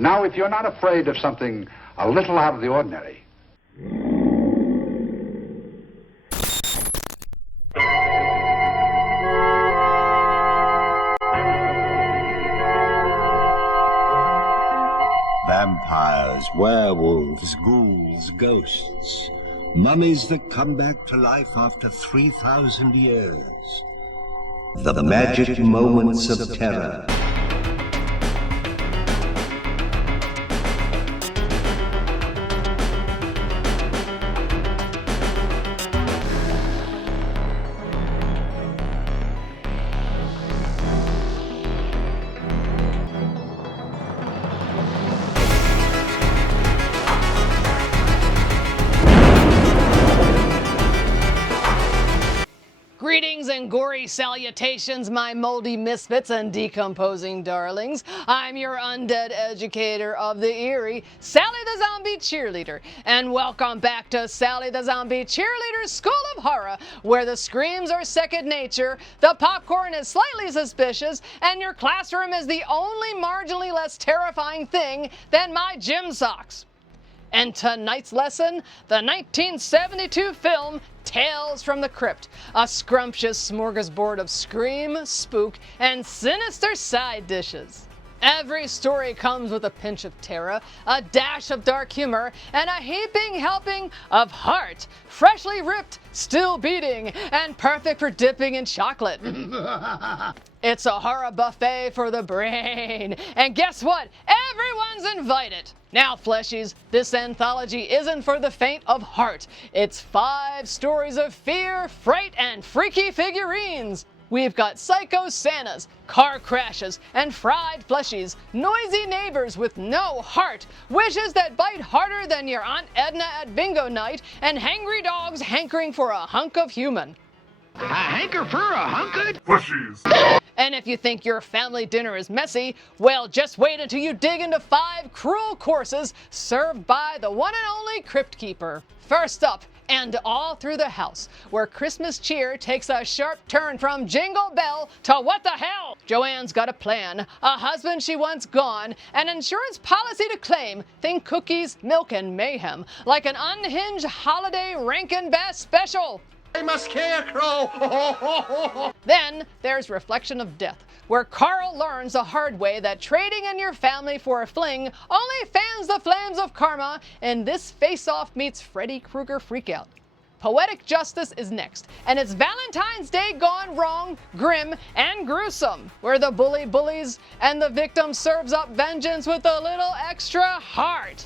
Now, if you're not afraid of something a little out of the ordinary, vampires, werewolves, ghouls, ghosts, mummies that come back to life after 3,000 years. The magic moments of terror. Greetings and gory salutations, my moldy misfits and decomposing darlings. I'm your undead educator of the eerie, Sally the Zombie Cheerleader, and welcome back to Sally the Zombie Cheerleader's School of Horror, where the screams are second nature, the popcorn is slightly suspicious, and your classroom is the only marginally less terrifying thing than my gym socks. And tonight's lesson, the 1972 film Tales from the Crypt, a scrumptious smorgasbord of scream, spook, and sinister side dishes. Every story comes with a pinch of terror, a dash of dark humor, and a heaping helping of heart, freshly ripped, still beating, and perfect for dipping in chocolate. It's a horror buffet for the brain. And guess what? Everyone's invited. Now, fleshies, this anthology isn't for the faint of heart. It's 5 stories of fear, fright, and freaky figurines. We've got psycho Santas, car crashes, and fried fleshies, noisy neighbors with no heart, wishes that bite harder than your Aunt Edna at bingo night, and hangry dogs hankering for a hunk of human. A hanker for a hunk of fleshies. And if you think your family dinner is messy, well, just wait until you dig into 5 cruel courses served by the one and only Crypt Keeper. First up, and all through the house, where Christmas cheer takes a sharp turn from Jingle Bell to what the hell? Joanne's got a plan, a husband she wants gone, an insurance policy to claim, think cookies, milk, and mayhem, like an unhinged holiday Rankin-Bass special. I'm a scarecrow. Then there's Reflection of Death, where Carl learns the hard way that trading in your family for a fling only fans the flames of karma, and this face-off meets Freddy Krueger freakout. Poetic Justice is next, and it's Valentine's Day gone wrong, grim, and gruesome, where the bully bullies and the victim serves up vengeance with a little extra heart.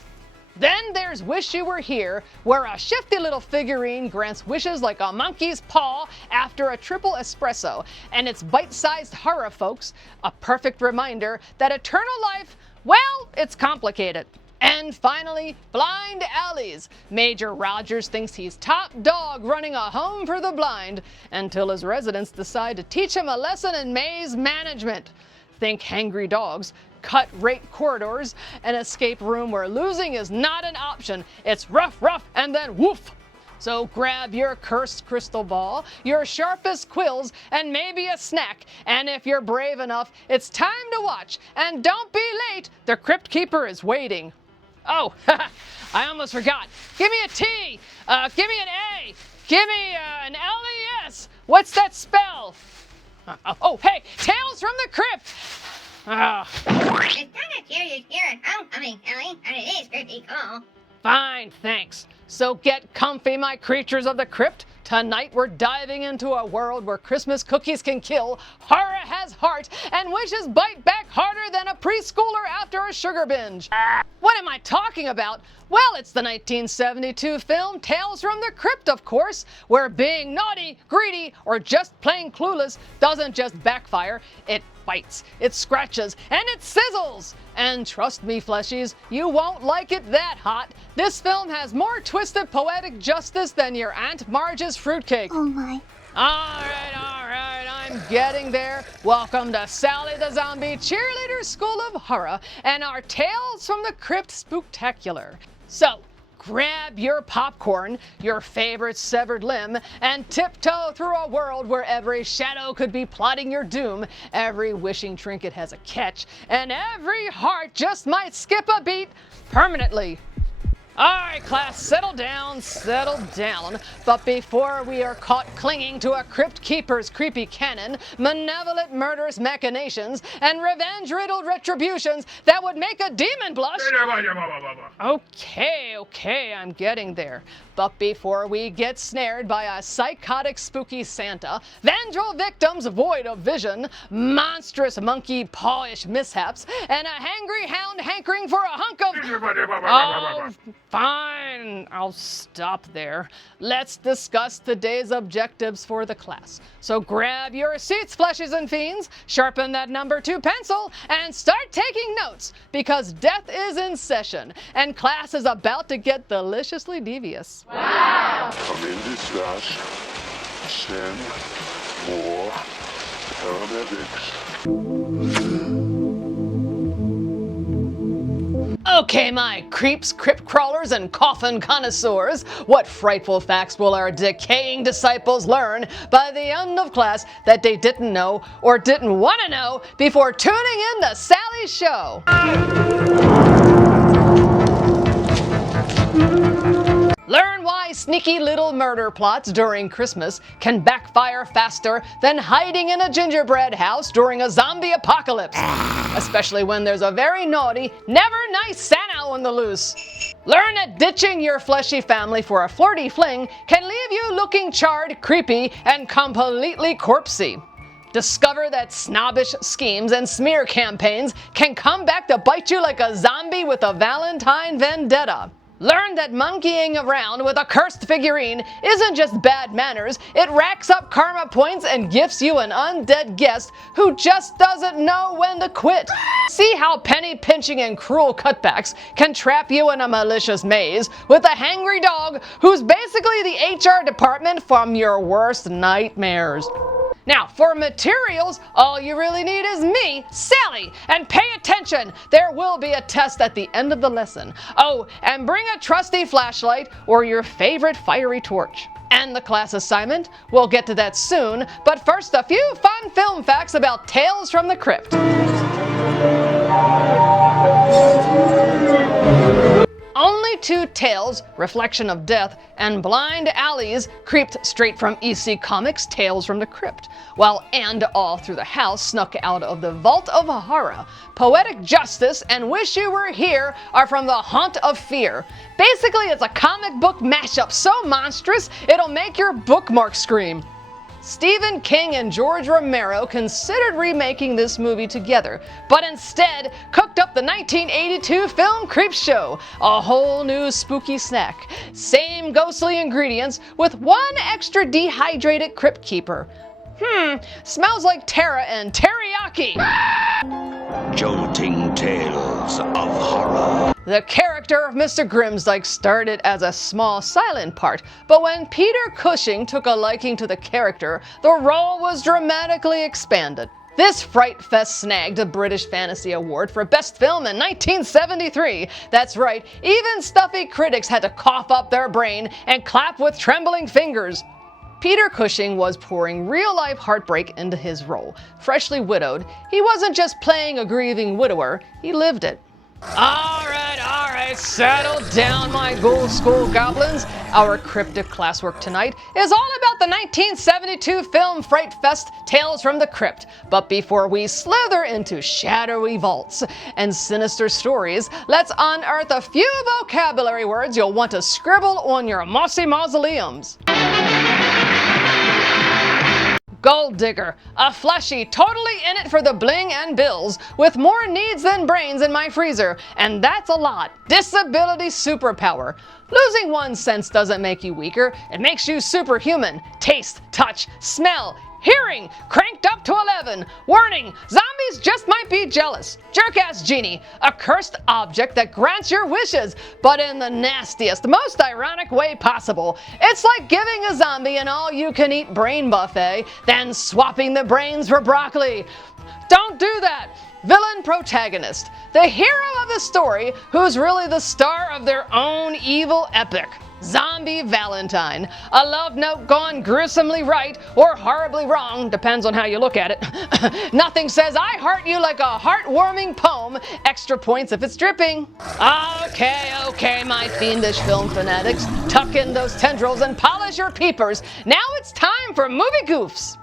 Then there's Wish You Were Here, where a shifty little figurine grants wishes like a monkey's paw after a triple espresso, and it's bite-sized horror, folks, a perfect reminder that eternal life, well, it's complicated. And finally, Blind Alleys. Major Rogers thinks he's top dog running a home for the blind, until his residents decide to teach him a lesson in maze management. Think hangry dogs, cut-rate corridors, an escape room where losing is not an option. It's rough, and then woof. So grab your cursed crystal ball, your sharpest quills, and maybe a snack. And if you're brave enough, it's time to watch. And don't be late, the Crypt Keeper is waiting. Oh, I almost forgot. Give me a T, give me an A, give me an LES. What's that spell? Oh, hey, Tales from the Crypt. It's kind of curious here at homecoming, Ellie, and it is pretty cool. Fine, thanks. So get comfy, my creatures of the crypt. Tonight we're diving into a world where Christmas cookies can kill, horror has heart, and wishes bite back harder than a preschooler after a sugar binge. What am I talking about? Well, it's the 1972 film Tales from the Crypt, of course, where being naughty, greedy, or just plain clueless doesn't just backfire, it bites, it scratches, and it sizzles! And trust me, fleshies, you won't like it that hot. This film has more twisted poetic justice than your Aunt Marge's fruitcake. Oh my. Alright, I'm getting there. Welcome to Sally the Zombie Cheerleader School of Horror and our Tales from the Crypt Spooktacular. So, Grab your popcorn, your favorite severed limb, and tiptoe through a world where every shadow could be plotting your doom, every wishing trinket has a catch, and every heart just might skip a beat permanently. Alright class, settle down. But before we are caught clinging to a crypt keeper's creepy cannon, malevolent murderous machinations, and revenge-riddled retributions that would make a demon blush... Okay, I'm getting there. But before we get snared by a psychotic spooky Santa, vandal victims void of vision, monstrous monkey pawish mishaps, and a hangry hound hankering for a hunk of... Oh, fine, I'll stop there. Let's discuss today's objectives for the class. So grab your seats, fleshies and fiends, sharpen that number 2 pencil, and start taking notes, because death is in session, and class is about to get deliciously devious. Wow! Come in dispatch. Send more paramedics. Okay, my creeps, crypt crawlers, and coffin connoisseurs, what frightful facts will our decaying disciples learn by the end of class that they didn't know or didn't want to know before tuning in to Sally's show? Learn why sneaky little murder plots during Christmas can backfire faster than hiding in a gingerbread house during a zombie apocalypse, especially when there's a very naughty, never nice Santa on the loose. Learn that ditching your fleshy family for a flirty fling can leave you looking charred, creepy, and completely corpsey. Discover that snobbish schemes and smear campaigns can come back to bite you like a zombie with a Valentine vendetta. Learn that monkeying around with a cursed figurine isn't just bad manners, it racks up karma points and gifts you an undead guest who just doesn't know when to quit. See how penny pinching and cruel cutbacks can trap you in a malicious maze with a hangry dog who's basically the HR department from your worst nightmares. Now, for materials, all you really need is me, Sally, and pay attention, there will be a test at the end of the lesson. Oh, and bring a trusty flashlight or your favorite fiery torch. And the class assignment, we'll get to that soon, but first a few fun film facts about Tales from the Crypt. Only 2 tales, Reflection of Death and Blind Alleys, creeped straight from EC Comics' Tales from the Crypt, while And All Through the House snuck out of the Vault of Horror. Poetic Justice and Wish You Were Here are from the Haunt of Fear. Basically, it's a comic book mashup so monstrous, it'll make your bookmark scream. Stephen King and George Romero considered remaking this movie together, but instead cooked up the 1982 film Creepshow, a whole new spooky snack. Same ghostly ingredients with 1 extra dehydrated crypt keeper. Smells like Terra and teriyaki! Jolting tales of horror. The character of Mr. Grimsdyke started as a small silent part, but when Peter Cushing took a liking to the character, the role was dramatically expanded. This Fright Fest snagged a British Fantasy Award for Best Film in 1973. That's right, even stuffy critics had to cough up their brain and clap with trembling fingers. Peter Cushing was pouring real-life heartbreak into his role. Freshly widowed, he wasn't just playing a grieving widower, he lived it. Alright, settle down, my Ghoul School goblins. Our cryptic classwork tonight is all about the 1972 film Fright Fest, Tales from the Crypt. But before we slither into shadowy vaults and sinister stories, let's unearth a few vocabulary words you'll want to scribble on your mossy mausoleums. Gold digger, a fleshy, totally in it for the bling and bills, with more needs than brains in my freezer, and that's a lot. Disability superpower. Losing 1 sense doesn't make you weaker, it makes you superhuman. Taste, touch, smell, hearing, cranked up to 11. Warning, zombies just might be jealous. Jerk-ass genie, a cursed object that grants your wishes, but in the nastiest, most ironic way possible. It's like giving a zombie an all-you-can-eat brain buffet, then swapping the brains for broccoli. Don't do that. Villain protagonist, the hero of the story who's really the star of their own evil epic. Zombie Valentine, a love note gone gruesomely right or horribly wrong, depends on how you look at it. Nothing says I heart you like a heartwarming poem, extra points if it's dripping. Okay, my fiendish film fanatics, tuck in those tendrils and polish your peepers. Now it's time for movie goofs.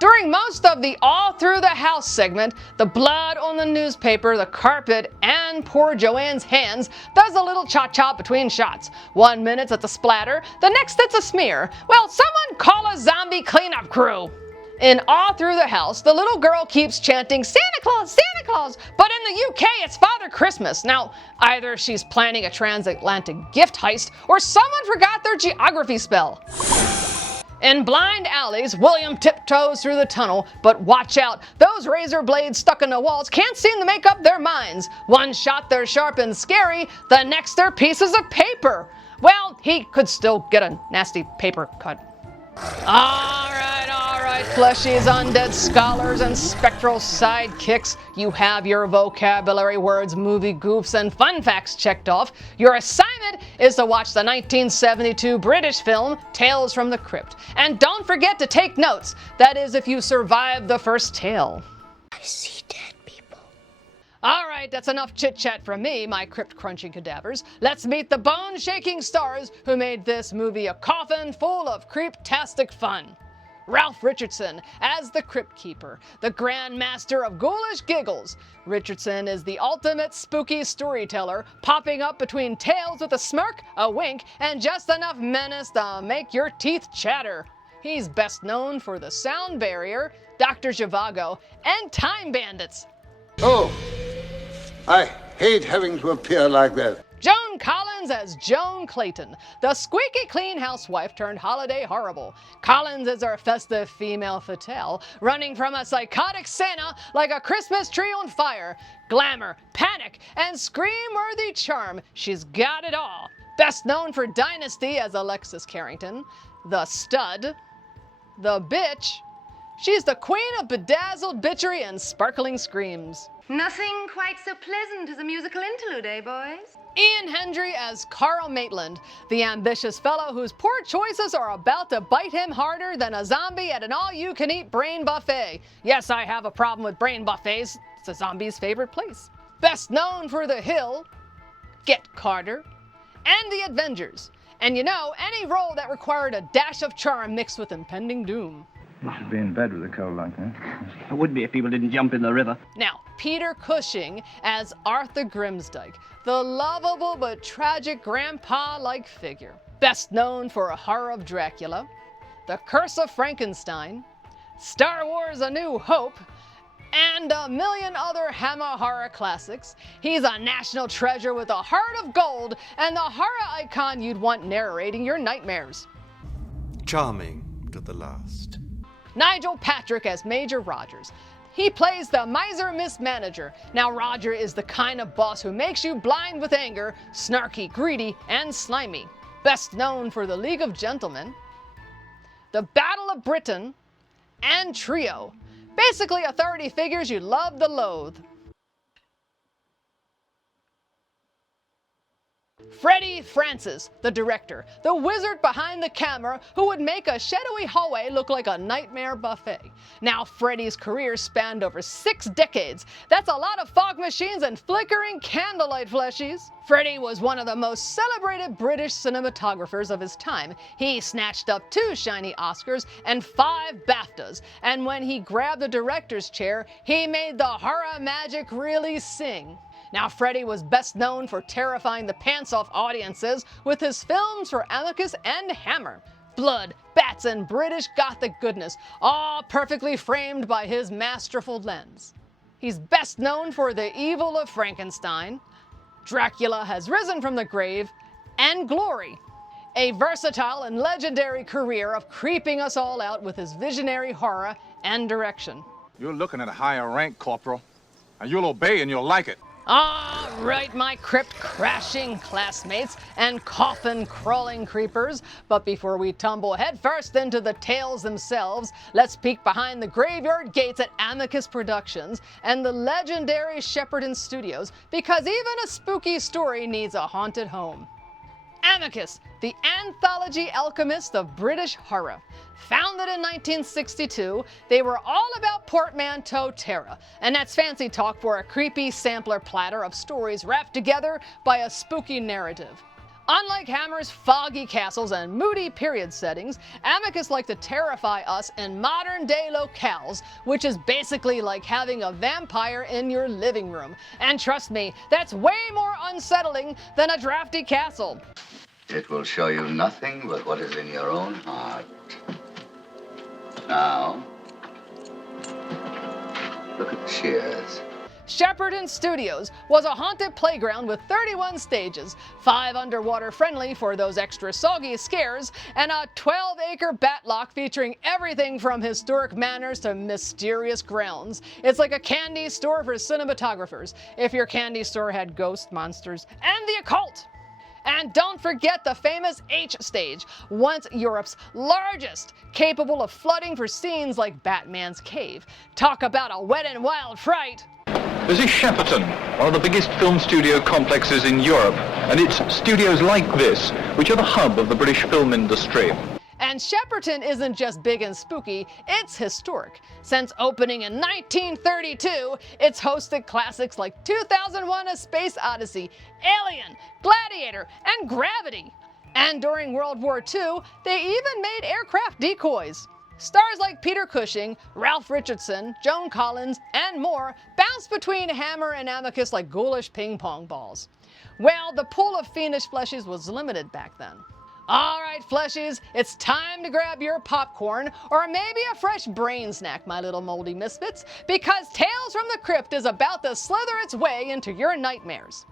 During most of the all through the house segment, the blood on the newspaper, the carpet, and poor Joanne's hands does a little cha-cha between shots. 1 minute it's a splatter, the next it's a smear. Well, someone call a zombie cleanup crew. In All Through the House, the little girl keeps chanting, Santa Claus, Santa Claus, but in the UK it's Father Christmas. Now, either she's planning a transatlantic gift heist, or someone forgot their geography spell. In Blind Alleys, William tiptoes through the tunnel, but watch out, those razor blades stuck in the walls can't seem to make up their minds. One shot they're sharp and scary, the next they're pieces of paper. Well, he could still get a nasty paper cut. Alright, fleshies, undead scholars, and spectral sidekicks. You have your vocabulary words, movie goofs, and fun facts checked off. Your assignment is to watch the 1972 British film, Tales from the Crypt. And don't forget to take notes. That is, if you survive the first tale. I see dead people. Alright, that's enough chit-chat from me, my crypt-crunching cadavers. Let's meet the bone-shaking stars who made this movie a coffin full of creep-tastic fun. Ralph Richardson as the Crypt Keeper, the Grand Master of ghoulish giggles. Richardson is the ultimate spooky storyteller, popping up between tales with a smirk, a wink, and just enough menace to make your teeth chatter. He's best known for the Sound Barrier, Dr. Zhivago, and Time Bandits. Oh, I hate having to appear like that. Joan Collins as Joan Clayton, the squeaky clean housewife turned holiday horrible. Collins is our festive female fatale, running from a psychotic Santa like a Christmas tree on fire. Glamour, panic, and scream-worthy charm. She's got it all. Best known for Dynasty as Alexis Carrington, the stud, the bitch. She's the queen of bedazzled bitchery and sparkling screams. Nothing quite so pleasant as a musical interlude, eh, boys? Ian Hendry as Carl Maitland, the ambitious fellow whose poor choices are about to bite him harder than a zombie at an all-you-can-eat brain buffet. Yes, I have a problem with brain buffets. It's a zombie's favorite place. Best known for The Hill, Get Carter, and The Avengers. And you know, any role that required a dash of charm mixed with impending doom. You should be in bed with a cold like that. It would be if people didn't jump in the river. Now, Peter Cushing as Arthur Grimsdyke, the lovable but tragic grandpa-like figure. Best known for A Horror of Dracula, The Curse of Frankenstein, Star Wars A New Hope, and a million other Hammer horror classics. He's a national treasure with a heart of gold and the horror icon you'd want narrating your nightmares. Charming to the last. Nigel Patrick as Major Rogers. He plays the miser mismanager. Now Roger is the kind of boss who makes you blind with anger, snarky, greedy, and slimy. Best known for The League of Gentlemen, The Battle of Britain, and Trio. Basically authority figures you love to loathe. Freddie Francis, the director, the wizard behind the camera who would make a shadowy hallway look like a nightmare buffet. Now, Freddie's career spanned over 6 decades. That's a lot of fog machines and flickering candlelight fleshies. Freddie was one of the most celebrated British cinematographers of his time. He snatched up 2 shiny Oscars and 5 BAFTAs. And when he grabbed the director's chair, he made the horror magic really sing. Now, Freddie was best known for terrifying the pants off audiences with his films for Amicus and Hammer. Blood, bats, and British Gothic goodness, all perfectly framed by his masterful lens. He's best known for The Evil of Frankenstein, Dracula Has Risen from the Grave, and Glory. A versatile and legendary career of creeping us all out with his visionary horror and direction. You're looking at a higher rank, Corporal, and you'll obey and you'll like it. All right, my crypt-crashing classmates and coffin-crawling creepers. But before we tumble headfirst into the tales themselves, let's peek behind the graveyard gates at Amicus Productions and the legendary Shepperton Studios, because even a spooky story needs a haunted home. Amicus, the anthology alchemist of British horror. Founded in 1962, they were all about portmanteau terror, and that's fancy talk for a creepy sampler platter of stories wrapped together by a spooky narrative. Unlike Hammer's foggy castles and moody period settings, Amicus like to terrify us in modern-day locales, which is basically like having a vampire in your living room. And trust me, that's way more unsettling than a drafty castle. It will show you nothing but what is in your own heart. Now, look at the shears. Shepperton Studios was a haunted playground with 31 stages, 5 underwater friendly for those extra soggy scares, and a 12-acre batlock featuring everything from historic manors to mysterious grounds. It's like a candy store for cinematographers, if your candy store had ghosts, monsters, and the occult. And don't forget the famous H stage, once Europe's largest, capable of flooding for scenes like Batman's cave. Talk about a wet and wild fright. This is Shepperton, one of the biggest film studio complexes in Europe, and it's studios like this which are the hub of the British film industry. And Shepperton isn't just big and spooky, it's historic. Since opening in 1932, it's hosted classics like 2001: A Space Odyssey, Alien, Gladiator, and Gravity. And during World War II, they even made aircraft decoys. Stars like Peter Cushing, Ralph Richardson, Joan Collins, and more bounced between Hammer and Amicus like ghoulish ping-pong balls. Well, the pool of fiendish fleshies was limited back then. All right, fleshies, it's time to grab your popcorn, or maybe a fresh brain snack, my little moldy misfits, because Tales from the Crypt is about to slither its way into your nightmares.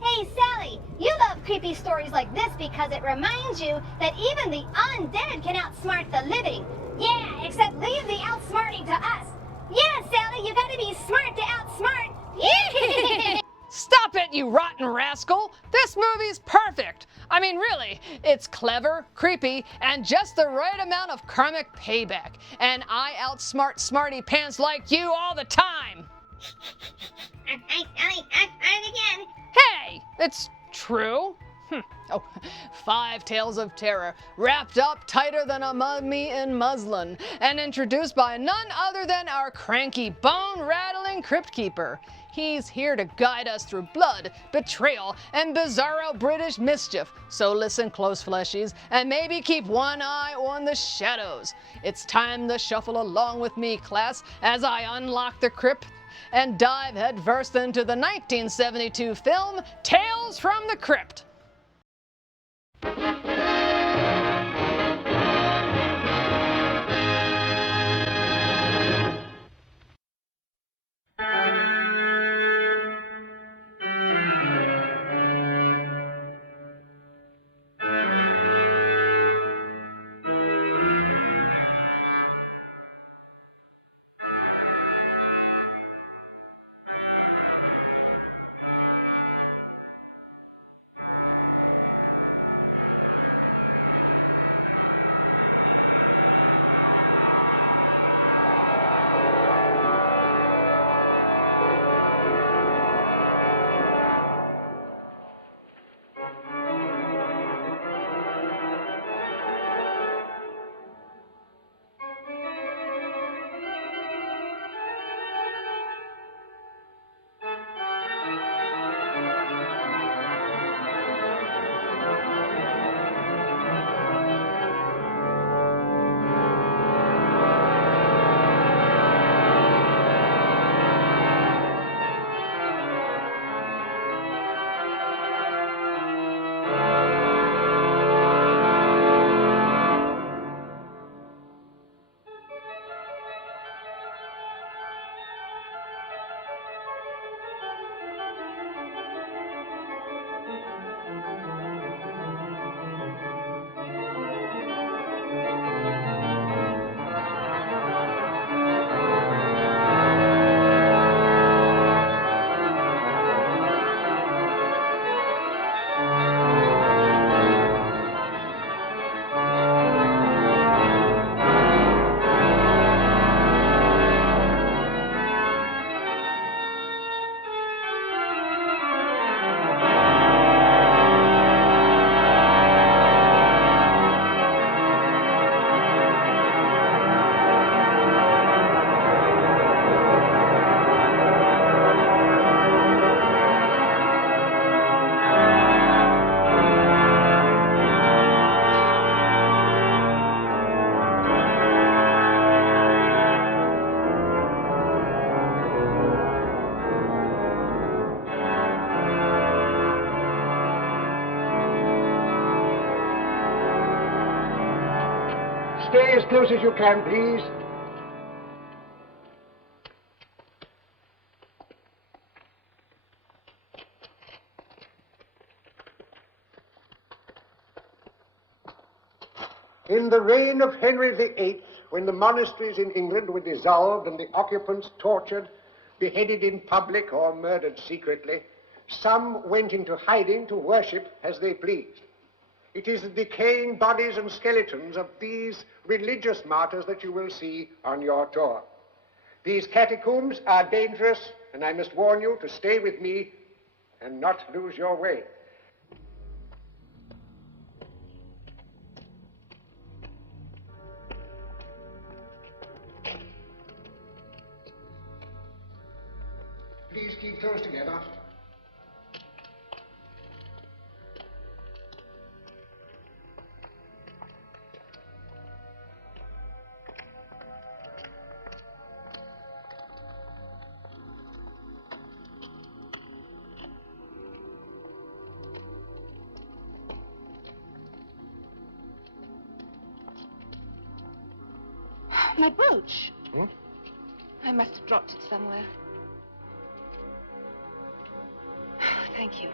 Hey, Sally, you love creepy stories like this because it reminds you that even the undead can outsmart the living. Yeah, except leave the outsmarting to us. Yeah, Sally, you gotta be smart to outsmart. Yeah! Stop it, you rotten rascal! This movie's perfect! I mean, really, it's clever, creepy, and just the right amount of karmic payback. And I outsmart smarty pants like you all the time! Hey, Sally, I again. Hey, it's true. Oh, 5 tales of terror, wrapped up tighter than a mummy in muslin, and introduced by none other than our cranky, bone-rattling crypt keeper. He's here to guide us through blood, betrayal, and bizarro British mischief. So listen close, fleshies, and maybe keep one eye on the shadows. It's time to shuffle along with me, class, as I unlock the crypt and dive headfirst into the 1972 film Tales from the Crypt. stay as close as you can, please. In the reign of Henry VIII, when the monasteries in England were dissolved and the occupants tortured, beheaded in public or murdered secretly, some went into hiding to worship as they pleased. It is the decaying bodies and skeletons of these religious martyrs that you will see on your tour. These catacombs are dangerous, and I must warn you to stay with me and not lose your way. Please keep close together. My brooch. I must have dropped it somewhere. Thank you.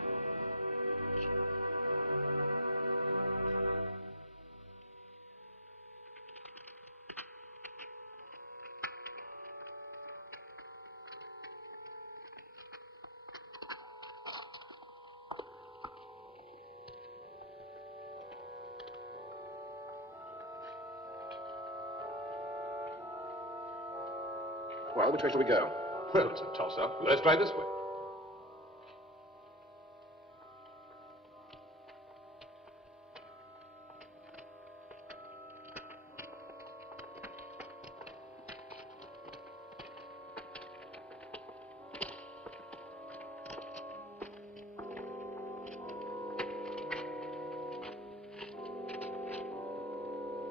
Well, which way shall we go? Well, it's a toss-up. Let's try this way.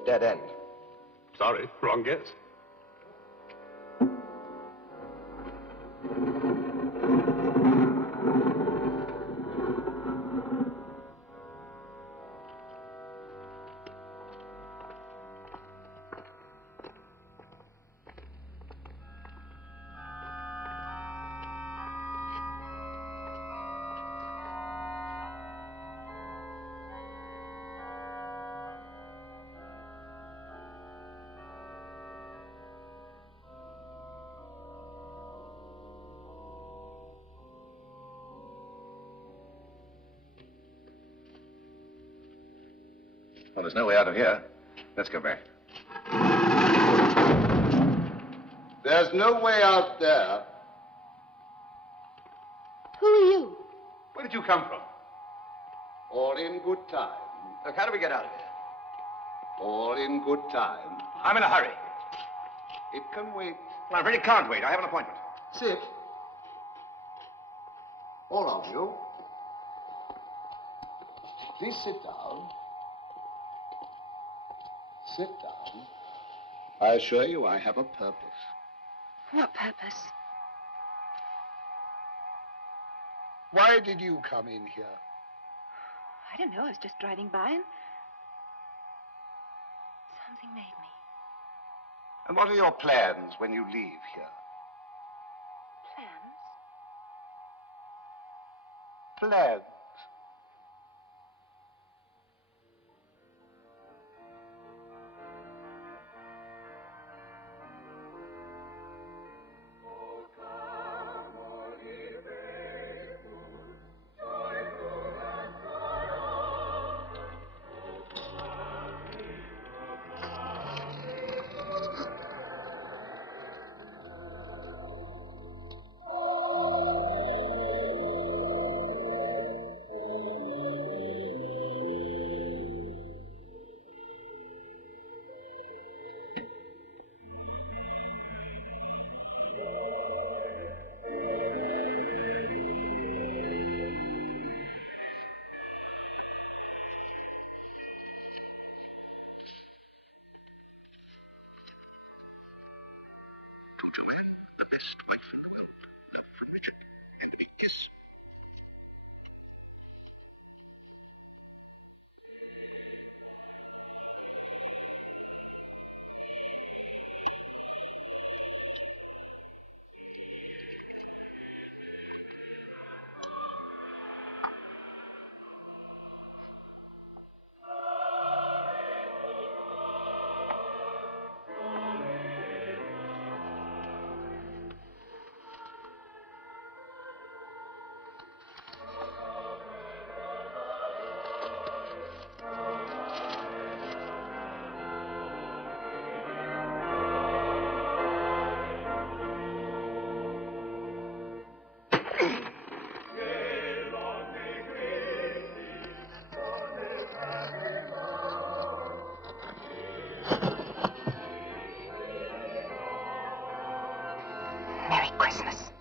Dead end. Sorry, wrong guess. Well, there's no way out of here. Let's go back. There's no way out there. Who are you? Where did you come from? All in good time. Look, how do we get out of here? All in good time. I'm in a hurry. It can wait. Well, I really can't wait. I have an appointment. Sit. All of you. Please sit down. Sit down. I assure you I have a purpose. What purpose? Why did you come in here? I don't know. I was just driving by and something made me. And what are your plans when you leave here? Plans? Plans. Merry Christmas.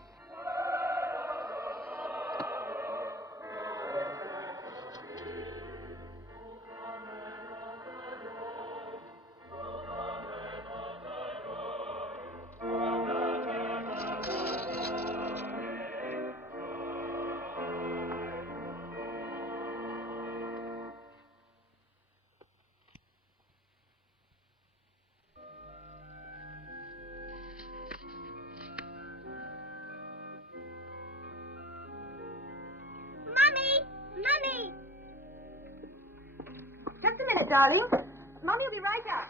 Mommy! Just a minute, darling. Mommy will be right out.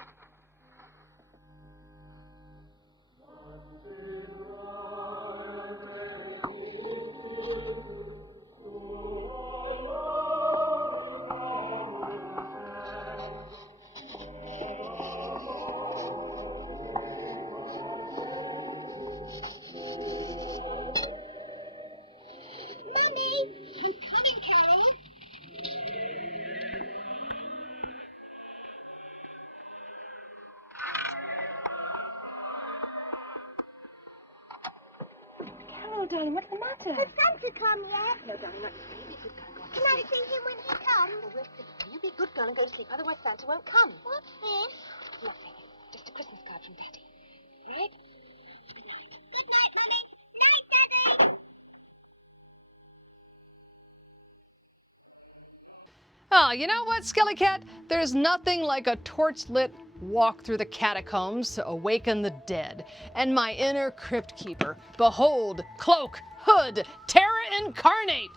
Oh, darling, what's the matter? Has Santa come yet? No, darling, not yet. You be a good girl. Can I see him when he comes? You be a good girl and go to sleep, otherwise Santa won't come. What's this? Nothing. Just a Christmas card from Daddy. Right? Good night, Mommy. Night, Daddy. Oh, you know what, Skelly Cat? There's nothing like a torch-lit walk through the catacombs to awaken the dead. And my inner crypt keeper, behold, cloak, hood, terror incarnate.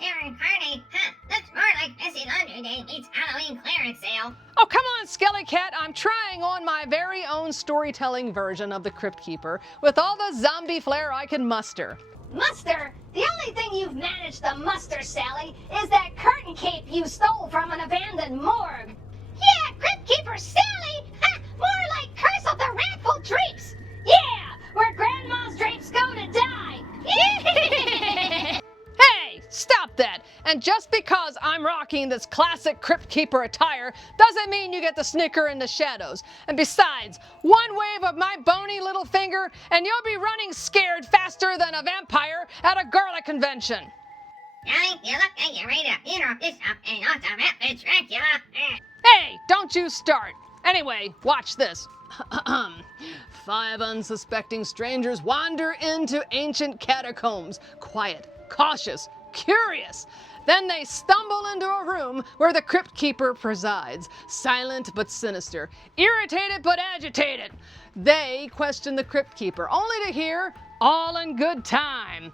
Terror incarnate? Huh, looks more like Messy Laundry Day meets Halloween clearance sale. Oh, come on, Skelly Cat. I'm trying on my very own storytelling version of the Crypt Keeper with all the zombie flair I can muster. Muster? The only thing you've managed to muster, Sally, is that curtain cape you stole from an abandoned morgue. Yeah, Crypt Keeper Sally! Ha! More like Curse of the Ratful Drapes! Yeah! Where Grandma's drapes go to die! Hey, stop that! And just because I'm rocking this classic Crypt Keeper attire doesn't mean you get to snicker in the shadows. And besides, one wave of my bony little finger and you'll be running scared faster than a vampire at a gala convention. Sally, you look like you're ready to funeral this up and awesome outfit, Dracula. Hey, don't you start. Anyway, watch this. 5 unsuspecting strangers wander into ancient catacombs, quiet, cautious, curious. Then they stumble into a room where the Crypt Keeper presides, silent but sinister, irritated but agitated. They question the Crypt Keeper, only to hear, all in good time.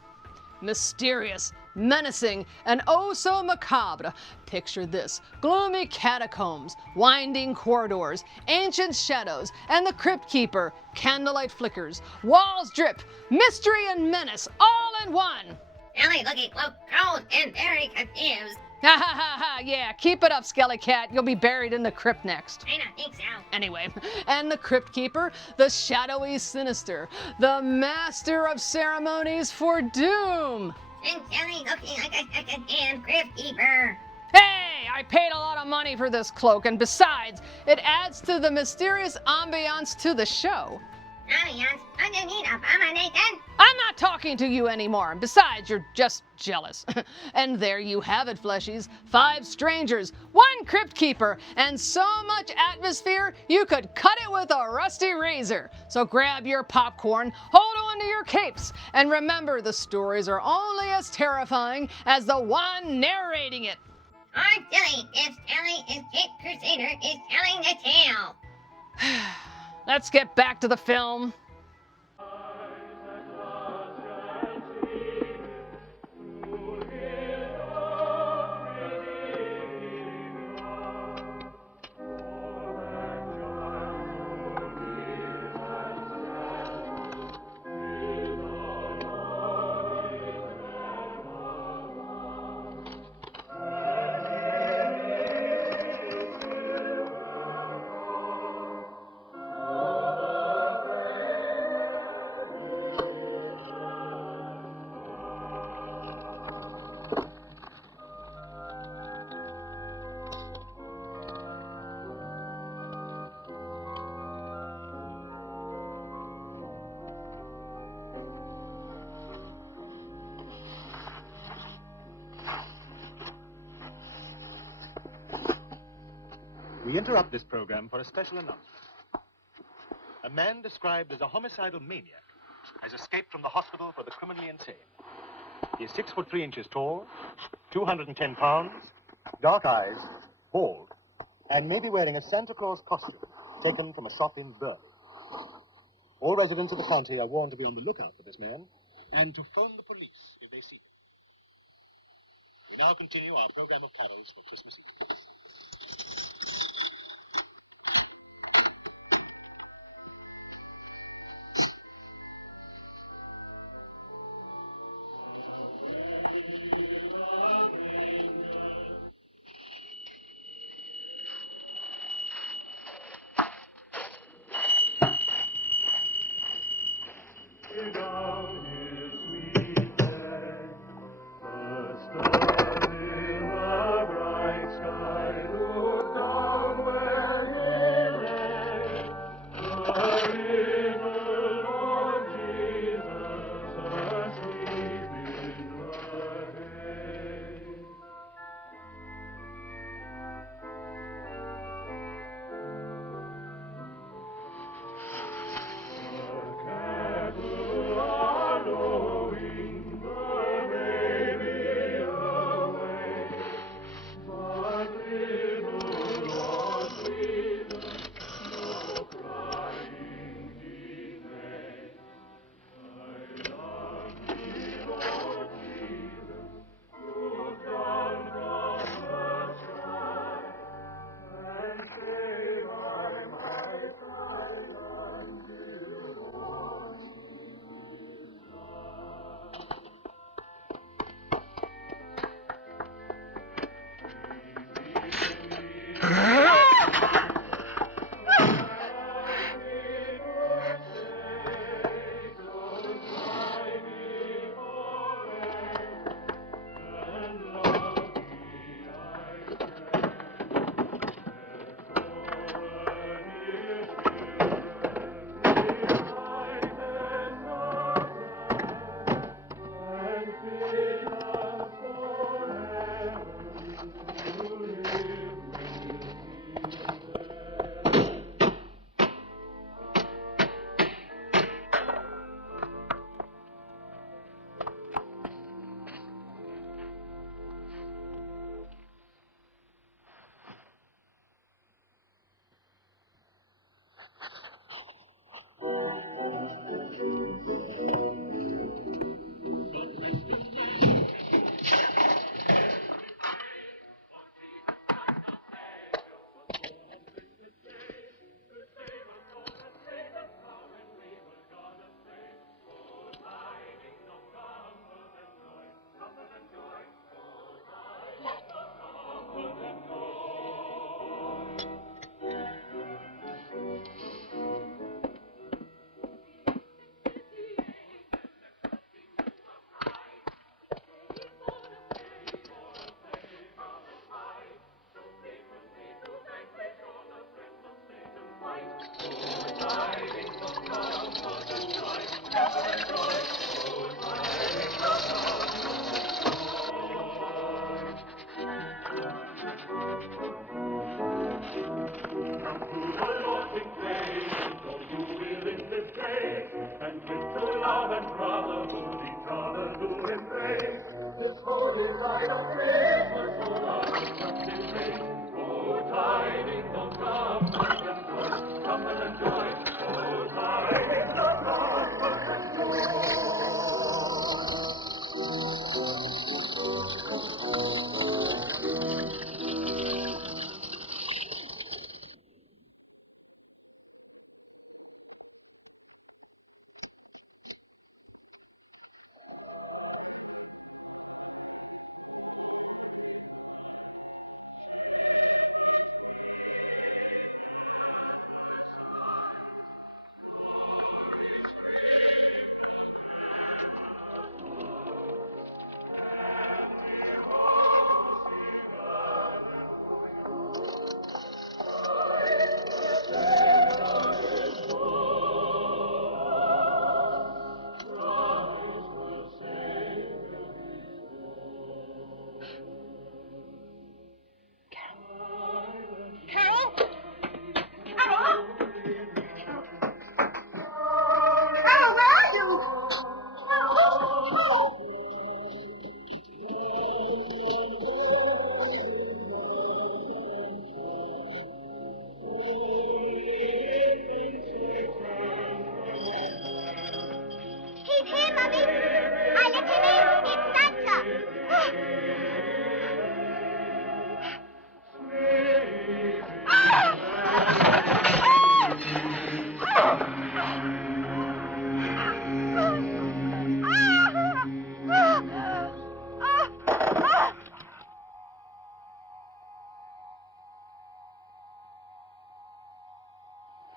Mysterious, menacing, and oh so macabre. Picture this: gloomy catacombs, winding corridors, ancient shadows, and the Crypt Keeper. Candlelight flickers, walls drip, mystery and menace, all in one. Sally looking both cold and very confused. Ha ha ha ha, yeah, keep it up, Skelly Cat. You'll be buried in the crypt next. I don't think so. Anyway, and the Crypt Keeper, the shadowy sinister, the master of ceremonies for doom. And Sally looking like a second-hand Crypt Keeper. Hey, I paid a lot of money for this cloak, and besides, it adds to the mysterious ambiance to the show. Ambiance? What do you mean, abomination? I'm not talking to you anymore. Besides, you're just jealous. And there you have it, fleshies. 5 strangers, 1 Crypt Keeper, and so much atmosphere you could cut it with a rusty razor. So grab your popcorn, hold on to your capes, and remember the stories are only as terrifying as the one narrating it. Or silly if Sally is Cape Crusader is telling the tale. Let's get back to the film. We interrupt this program for a special announcement. A man described as a homicidal maniac has escaped from the hospital for the criminally insane. He is 6 foot 3 inches tall, 210 pounds, dark eyes, bald, and may be wearing a Santa Claus costume taken from a shop in Burley. All residents of the county are warned to be on the lookout for this man and to phone the police if they see him. We now continue our program of carols for Christmas Eve.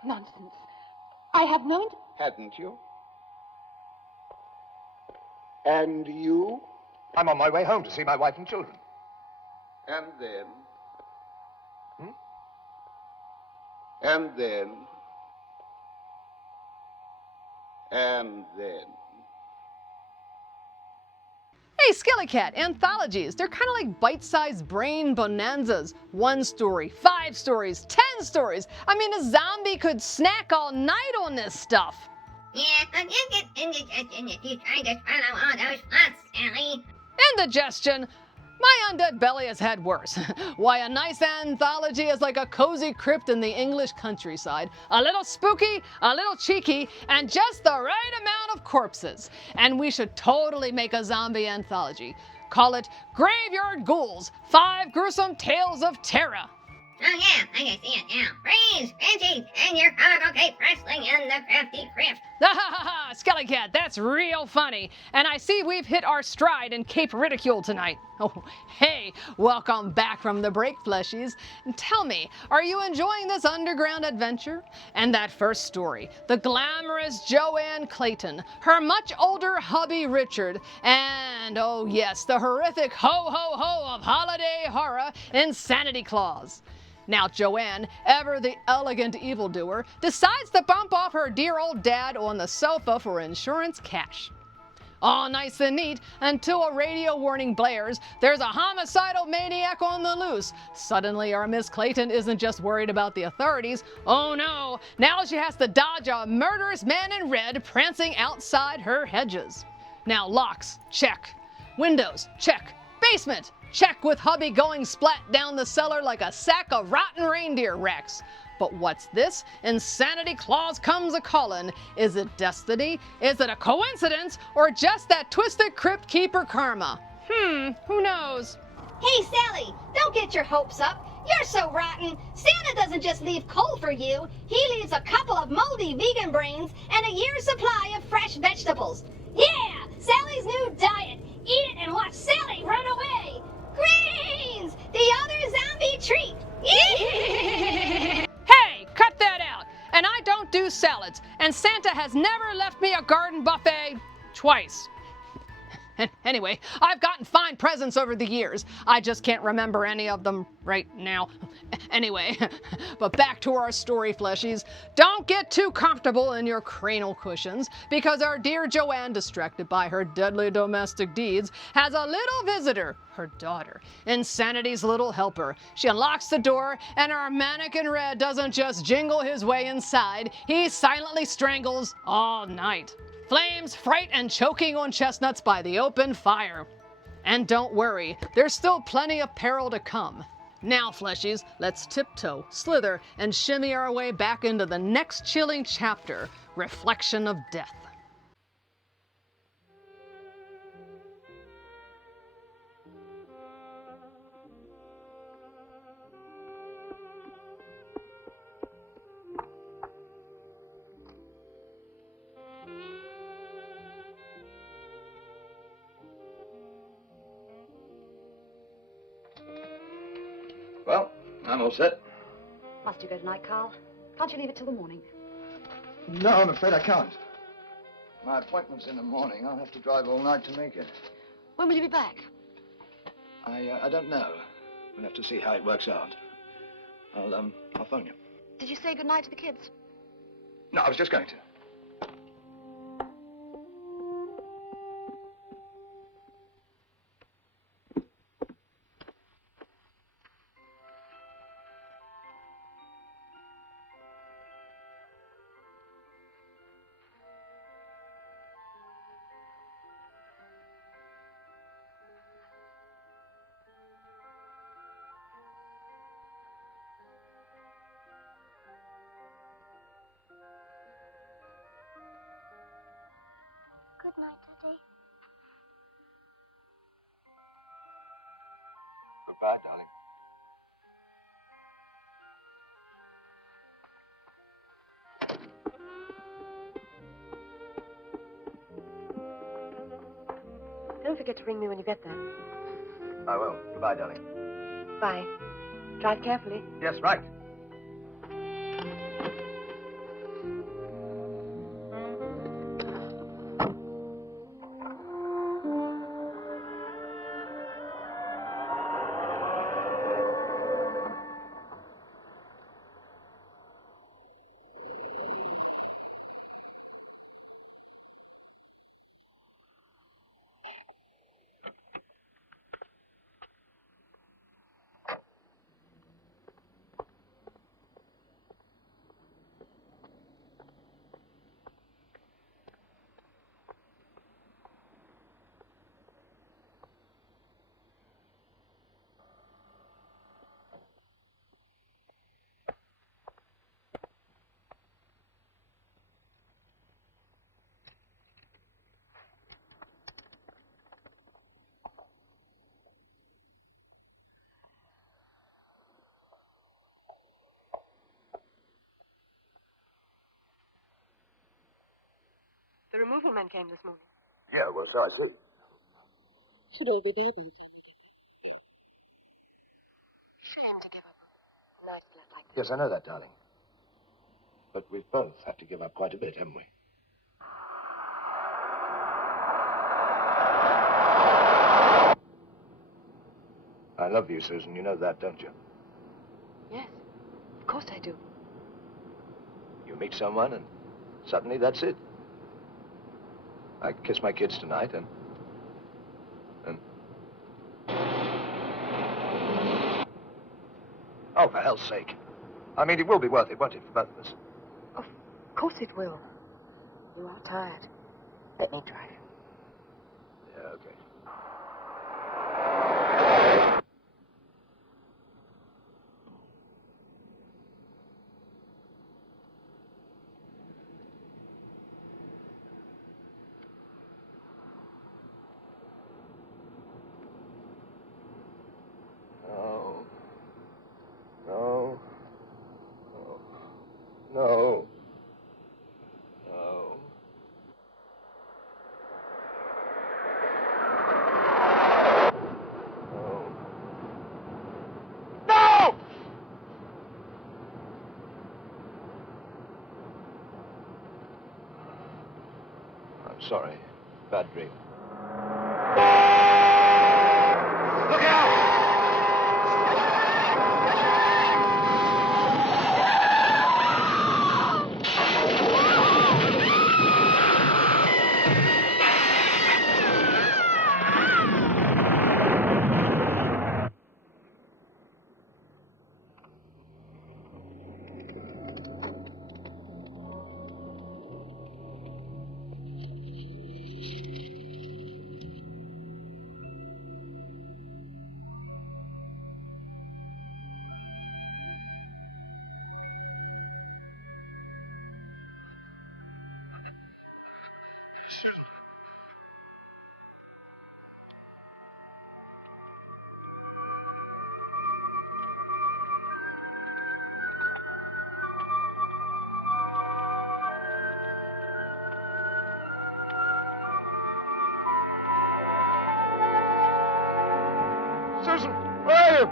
Nonsense. I have no... Hadn't you? And you? I'm on my way home to see my wife and children. And then? And then? And then? Hey, Skelly Cat, anthologies. They're kind of like bite-sized brain bonanzas. 1 story, 5 stories, 10 stories. I mean, a zombie could snack all night on this stuff. Yeah, I'm just trying to swallow all those thoughts, Sally. Indigestion. My undead belly has had worse. Why, a nice anthology is like a cozy crypt in the English countryside. A little spooky, a little cheeky, and just the right amount of corpses. And we should totally make a zombie anthology. Call it Graveyard Ghouls, 5 Gruesome Tales of Terror. Oh yeah, I can see it now. Brains, veggies, and your comical cape wrestling in the crafty crypt. Ha ha ha! Skelly Cat, that's real funny. And I see we've hit our stride in Cape Ridicule tonight. Oh, hey, welcome back from the break, fleshies. And tell me, are you enjoying this underground adventure? And that first story, the glamorous Joanne Clayton, her much older hubby Richard, and oh yes, the horrific ho-ho-ho of holiday horror, Insanity Claus. Now Joanne, ever the elegant evildoer, decides to bump off her dear old dad on the sofa for insurance cash. All nice and neat until a radio warning blares. There's a homicidal maniac on the loose. Suddenly our Miss Clayton isn't just worried about the authorities. Oh no, now she has to dodge a murderous man in red prancing outside her hedges. Now locks, check. Windows, check. Basement, check, with hubby going splat down the cellar like a sack of rotten reindeer wrecks. But what's this? Insanity Claus comes a-callin'. Is it destiny? Is it a coincidence? Or just that twisted crypt keeper karma? Who knows? Hey, Sally, don't get your hopes up. You're so rotten. Santa doesn't just leave coal for you. He leaves a couple of moldy vegan brains and a year's supply of fresh vegetables. Yeah, Sally's new diet. Eat it and watch Sally run away. Greens, the other zombie treat. Hey, cut that out. And I don't do salads. And Santa has never left me a garden buffet twice. Anyway, I've gotten fine presents over the years. I just can't remember any of them right now. Anyway, but back to our story, fleshies. Don't get too comfortable in your cranial cushions, because our dear Joanne, distracted by her deadly domestic deeds, has a little visitor, her daughter, Insanity's little helper. She unlocks the door, and our mannequin Red doesn't just jingle his way inside, he silently strangles all night. Flames, fright, and choking on chestnuts by the open fire. And don't worry, there's still plenty of peril to come. Now, fleshies, let's tiptoe, slither, and shimmy our way back into the next chilling chapter, Reflection of Death. Well, I'm all set. Must you go tonight, Carl? Can't you leave it till the morning? No, I'm afraid I can't. My appointment's in the morning. I'll have to drive all night to make it. When will you be back? I don't know. We'll have to see how it works out. I'll phone you. Did you say goodnight to the kids? No, I was just going to. Good night, Daddy. Goodbye, darling. Don't forget to ring me when you get there. I will. Goodbye, darling. Bye. Drive carefully. Yes, right. The removal men came this morning. Yeah, well, so I see. Should all be babies. Shame to give up. Nice blood like this. Yes, I know that, darling. But we've both had to give up quite a bit, haven't we? I love you, Susan. You know that, don't you? Yes, of course I do. You meet someone and suddenly that's it. I kiss my kids tonight and... Oh, for hell's sake. I mean, it will be worth it, won't it, for both of us? Of course it will. You are tired. Let me drive. Yeah, okay. No. I'm sorry. Bad dream. Look out! Susan. Susan, where are you?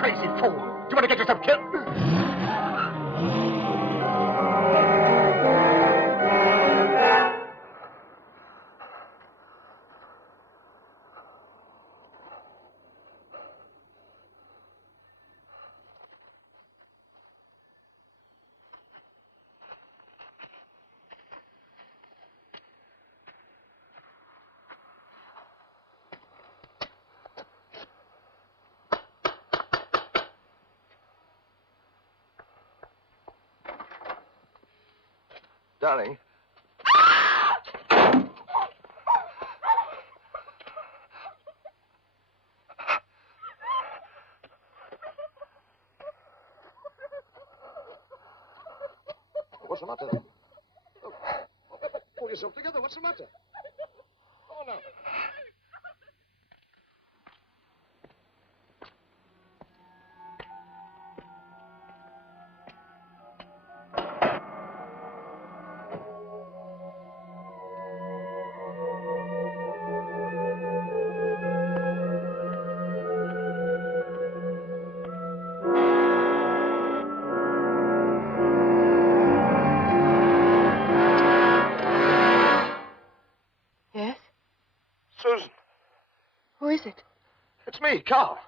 Crazy fool! Do you want to get yourself killed? Darling. What's the matter? Oh, pull yourself together. What's the matter? Oh, no. Yes? Susan, Who is it? it's me, Carl.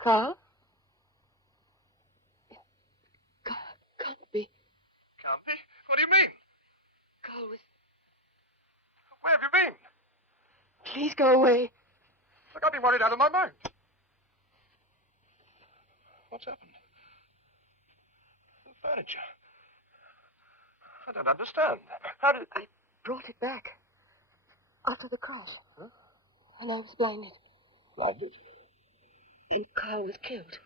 Carl? Can't be. Can't be? What do you mean? Please go away. Look, I've been worried out of my mind. What's happened? The furniture. I don't understand. How did... I brought it back. After the crash. Huh? And I was blinded. Blinded? And Carl was killed.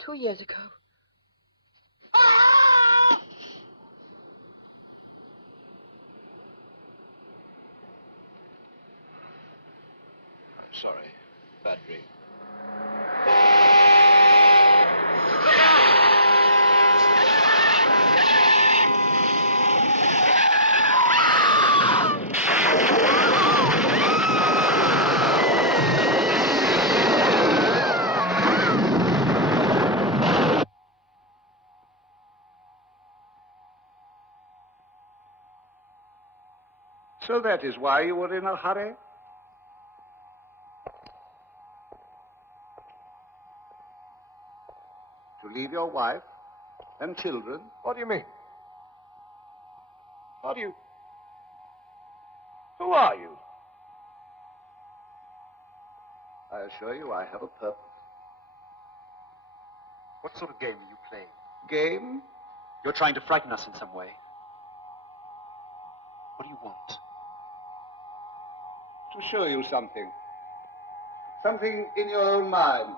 2 years ago. I'm sorry. Bad dream. So that is why you were in a hurry? To leave your wife and children? What do you mean? How do you... Who are you? I assure you I have a purpose. What sort of game are you playing? Game? You're trying to frighten us in some way. What do you want? To show you something. Something in your own mind.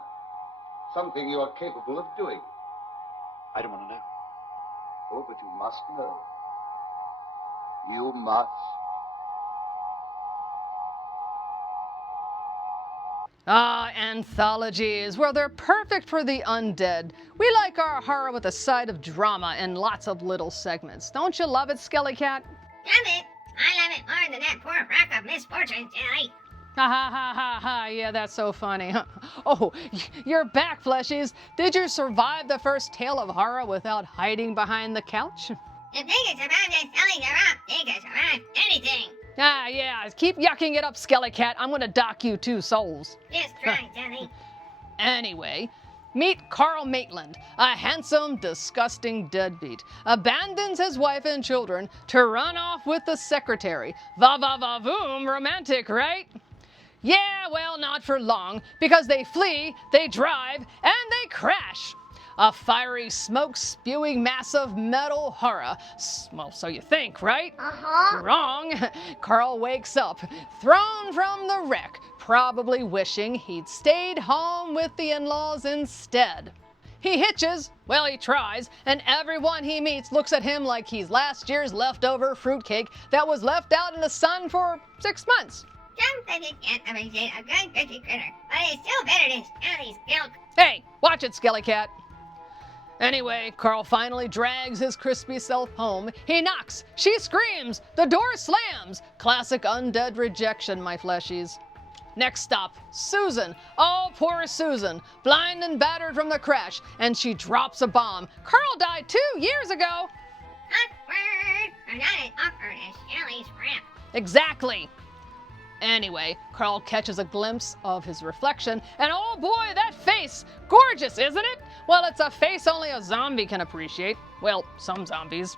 Something you are capable of doing. I don't want to know. Oh, but you must know. You must. Ah, anthologies. Well, they're perfect for the undead. We like our horror with a side of drama and lots of little segments. Don't you love it, Skelly Cat? Love it. I love it more than that poor rock of misfortune, Sally. Ha ha ha ha ha, yeah, that's so funny. Oh, you're back, Fleshies. Did you survive the first tale of horror without hiding behind the couch? If they can survive that Sally the Rock, they can survive anything. Ah, yeah, keep yucking it up, Skelly Cat. I'm gonna dock you 2 souls. Just try, Sally. Anyway, meet Carl Maitland, a handsome, disgusting deadbeat. Abandons his wife and children to run off with the secretary. Va-va-va-voom, romantic, right? Yeah, well, not for long, because they flee, they drive, and they crash. A fiery, smoke-spewing mass of metal horror. Well, so you think, right? Uh-huh. Wrong. Carl wakes up, thrown from the wreck, probably wishing he'd stayed home with the in-laws instead. He hitches, well, he tries, and everyone he meets looks at him like he's last year's leftover fruitcake that was left out in the sun for 6 months. Some fishes can't appreciate a good fishy critter, but it's still better than Sally's milk. Hey, watch it, Skelly Cat. Anyway, Carl finally drags his crispy self home. He knocks. She screams. The door slams. Classic undead rejection, my fleshies. Next stop, Susan. Oh, poor Susan. Blind and battered from the crash. And she drops a bomb. Carl died 2 years ago. Awkward. I'm not as awkward as Sally's rap. Exactly. Anyway, Carl catches a glimpse of his reflection, and oh boy, that face! Gorgeous, isn't it? Well, it's a face only a zombie can appreciate. Well, some zombies.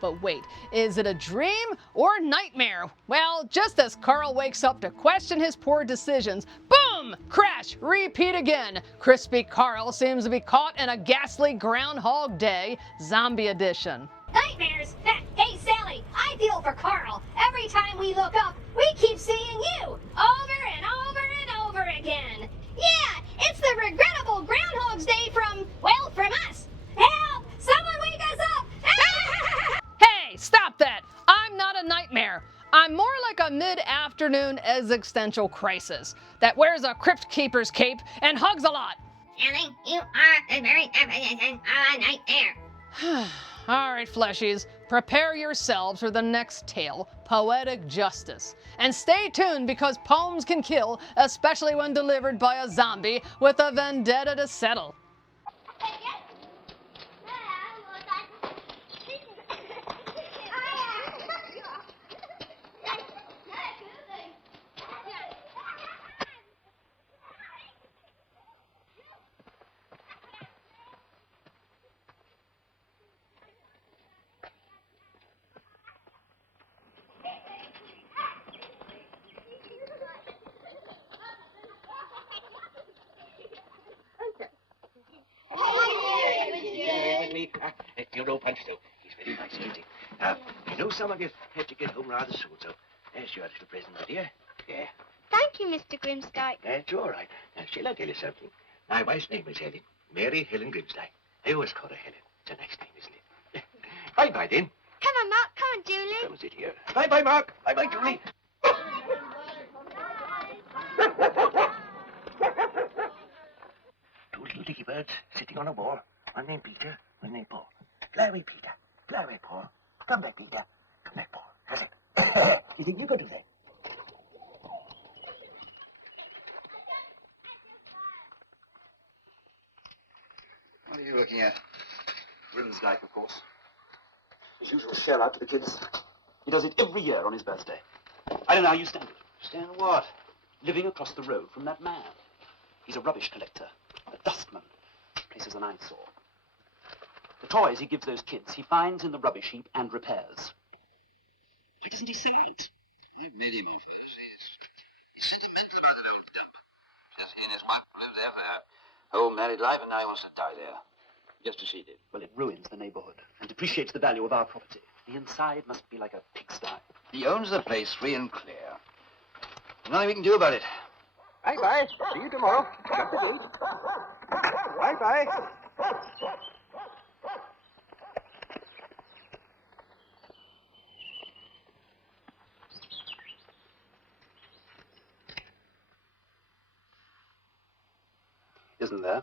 But wait, is it a dream or nightmare? Well, just as Carl wakes up to question his poor decisions, boom! Crash! Repeat again. Crispy Carl seems to be caught in a ghastly Groundhog Day zombie edition. Nightmares? Hey, Sally, I feel for Carl. Every time we look up, we keep seeing you over and over and over again. Yeah, it's the regrettable Groundhog's Day from us. Help! Someone wake us up! Hey, stop that! I'm not a nightmare. I'm more like a mid-afternoon existential crisis that wears a Crypt Keeper's cape and hugs a lot. Sally, you are the very definition of a nightmare. All right, fleshies, prepare yourselves for the next tale, Poetic Justice. And stay tuned because poems can kill, especially when delivered by a zombie with a vendetta to settle. Johnny. Your old punch, though. He's very nice, isn't he? I know some of you have to get home rather soon, so there's your little present, my dear. Yeah. Thank you, Mr. Grimsdyke. That's all right. Now, shall I tell you something? My wife's name was Helen. Mary Helen Grimsdyke. I always call her Helen. It's a nice name, isn't it? Bye-bye, then. Come on, Mark. Come on, Julie. Come sit here. Bye-bye, Mark. Bye-bye, Julie. Two little dicky birds sitting on a wall. One named Peter, one named Paul. Fly away, Peter. Fly away, Paul. Come back, Peter. Come back, Paul. That's it. You think you could do that? What are you looking at? Grimsdyke, of course. His usual shell out to the kids. He does it every year on his birthday. I don't know how you stand it. Stand what? Living across the road from that man. He's a rubbish collector, a dustman. Places an eyesore. The toys he gives those kids, he finds in the rubbish heap and repairs. Why doesn't he sell out? I've made him offer. He's sentimental about that old dump. Just he and his wife live there for a whole married life, and now he wants to die there. Just as she did. Well, it ruins the neighborhood and depreciates the value of our property. The inside must be like a pigsty. He owns the place free and clear. Nothing we can do about it. Bye-bye. See you tomorrow. Got to wait. Bye-bye. Isn't there?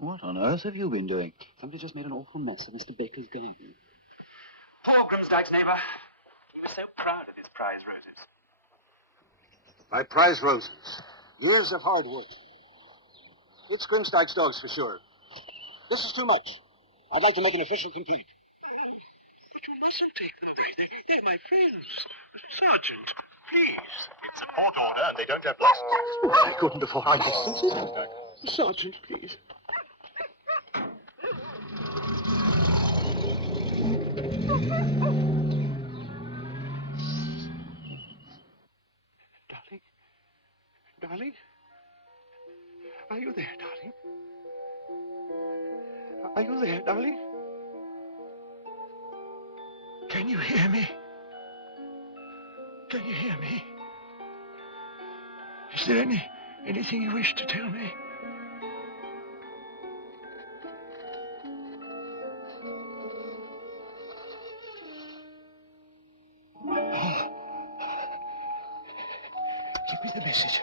What on earth have you been doing? Somebody just made an awful mess of Mr. Baker's garden. Poor Grimsdyke's neighbor. He was so proud of his prize roses. My prize roses. Years of hard work. It's Grimsdyke's dogs for sure. This is too much. I'd like to make an official complaint. But you mustn't take them away. They're my friends. Sergeant, please. It's a court order and they don't have licenses. I couldn't afford licenses. Sergeant, please. Darling? Are you there, darling? Are you there, darling? Can you hear me? Can you hear me? Is there anything you wish to tell me? Oh. Give me the message.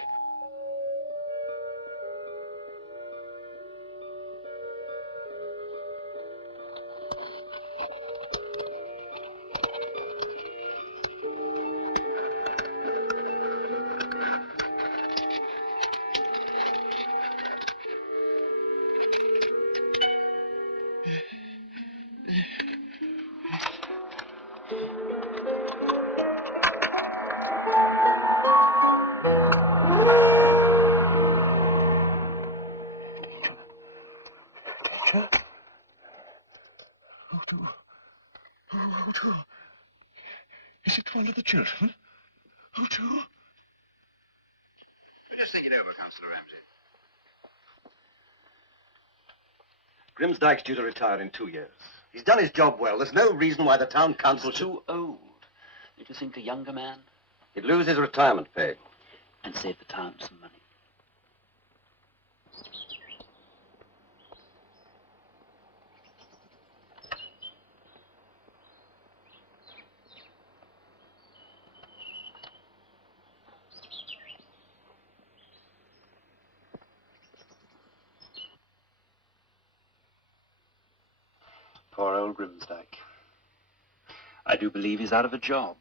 Who? Is it one of the children? Who to? Just think it over, Councillor Ramsey. Grimsdyke's due to retire in 2 years. He's done his job well. There's no reason why the town council He's too old. Don't you think a younger man? He'd lose his retirement pay. And save the town some money. Poor old Grimsdyke. I do believe he's out of a job.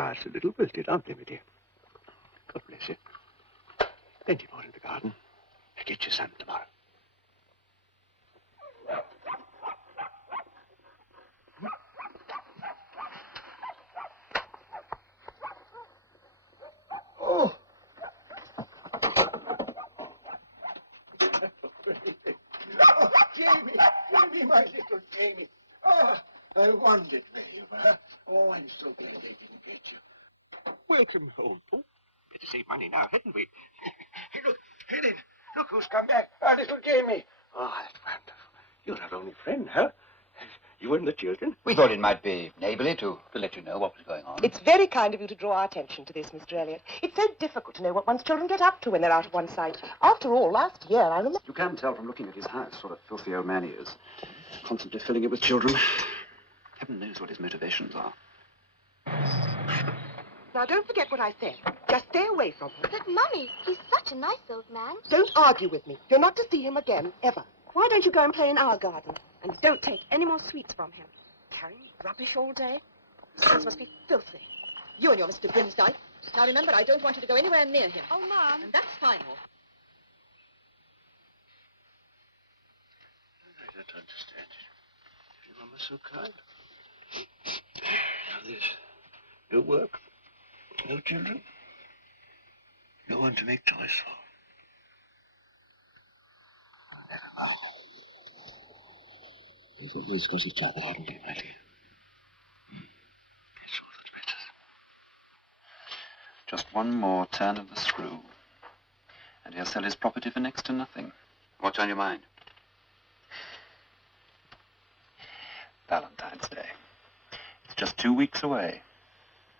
last a little, birthday, aren't they, my dear? God bless you. Plenty more in the garden. I'll get you some tomorrow. Oh! Jamie! Jamie, my little Jamie! Oh, I wondered where you were. Oh, I'm so glad they didn't get you. Welcome home, Pooh. Better save money now, hadn't we? Hey, look, Helen, look who's come back. Our little Jamie. Oh, that's wonderful. You're our only friend, huh? You and the children? We thought it might be neighborly to let you know what was going on. It's very kind of you to draw our attention to this, Mr. Elliot. It's so difficult to know what one's children get up to when they're out of one's sight. After all, last year, I remember... You can tell from looking at his house what a filthy old man he is. Constantly filling it with children. Heaven knows what his motivations are. Now, don't forget what I said. Just stay away from him. But, Mummy, he's such a nice old man. Don't argue with me. You're not to see him again, ever. Why don't you go and play in our garden? And don't take any more sweets from him. Carrying rubbish all day? His hands must be filthy. You and your Mr. Grimsdyke. Now, remember, I don't want you to go anywhere near him. Oh, Mum. And that's final. I don't understand it. Your mama's so kind. Now there's no work, no children, no one to make toys for. Never mind. We've always got each other, haven't we, my dear? That's all that matters. Just one more turn of the screw, and he'll sell his property for next to nothing. What's on your mind? Valentine's Day. It's just 2 weeks away.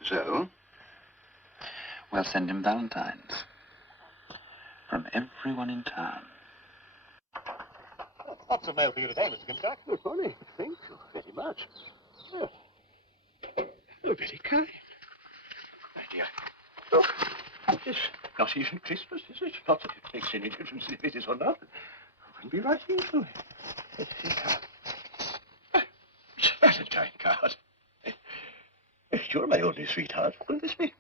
So? We'll send him valentines. From everyone in town. Lots of mail for you today, Mr. Grimsdyke. Good morning. Thank you very much. Oh, very kind. My dear, look, it's not even Christmas, is it? Not that it makes any difference if it is or not. I can be right into it. It's a Valentine card. You're my only sweetheart, will this be?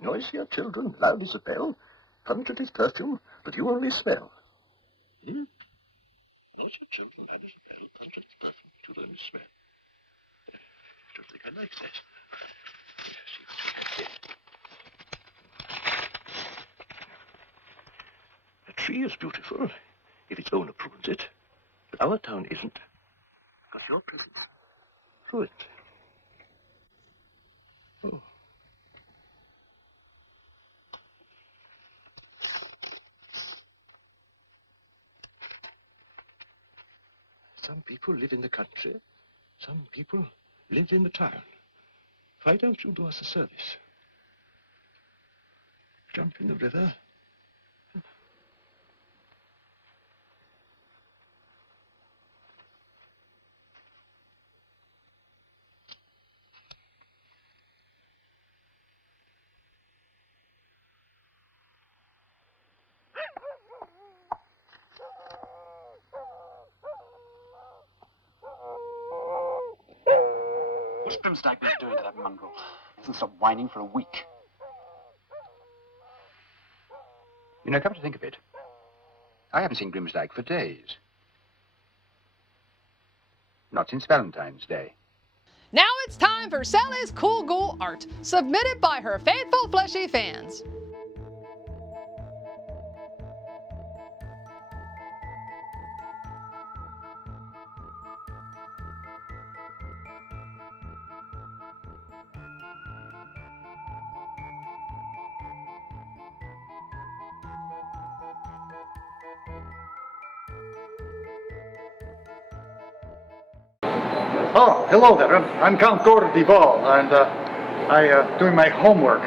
Noisy are children, loud is a bell, pungent is perfume, but you only smell. Hmm? Noisy are children, loud is a bell, pungent is perfume, but you only smell. I don't think I like that. Let's see what we have here. A tree is beautiful, if its owner prunes it, but our town isn't, because your presence ruined it. Oh. Some people live in the country. Some people live in the town. Why don't you do us a service? Jump in the river. What's Grimsdyke been doing to that mongrel? He hasn't stopped whining for a week. You know, come to think of it, I haven't seen Grimsdyke for days. Not since Valentine's Day. Now it's time for Sally's Cool Ghoul art, submitted by her faithful fleshy fans. Oh, hello there. I'm Count Gordon Duval, and I'm doing my homework.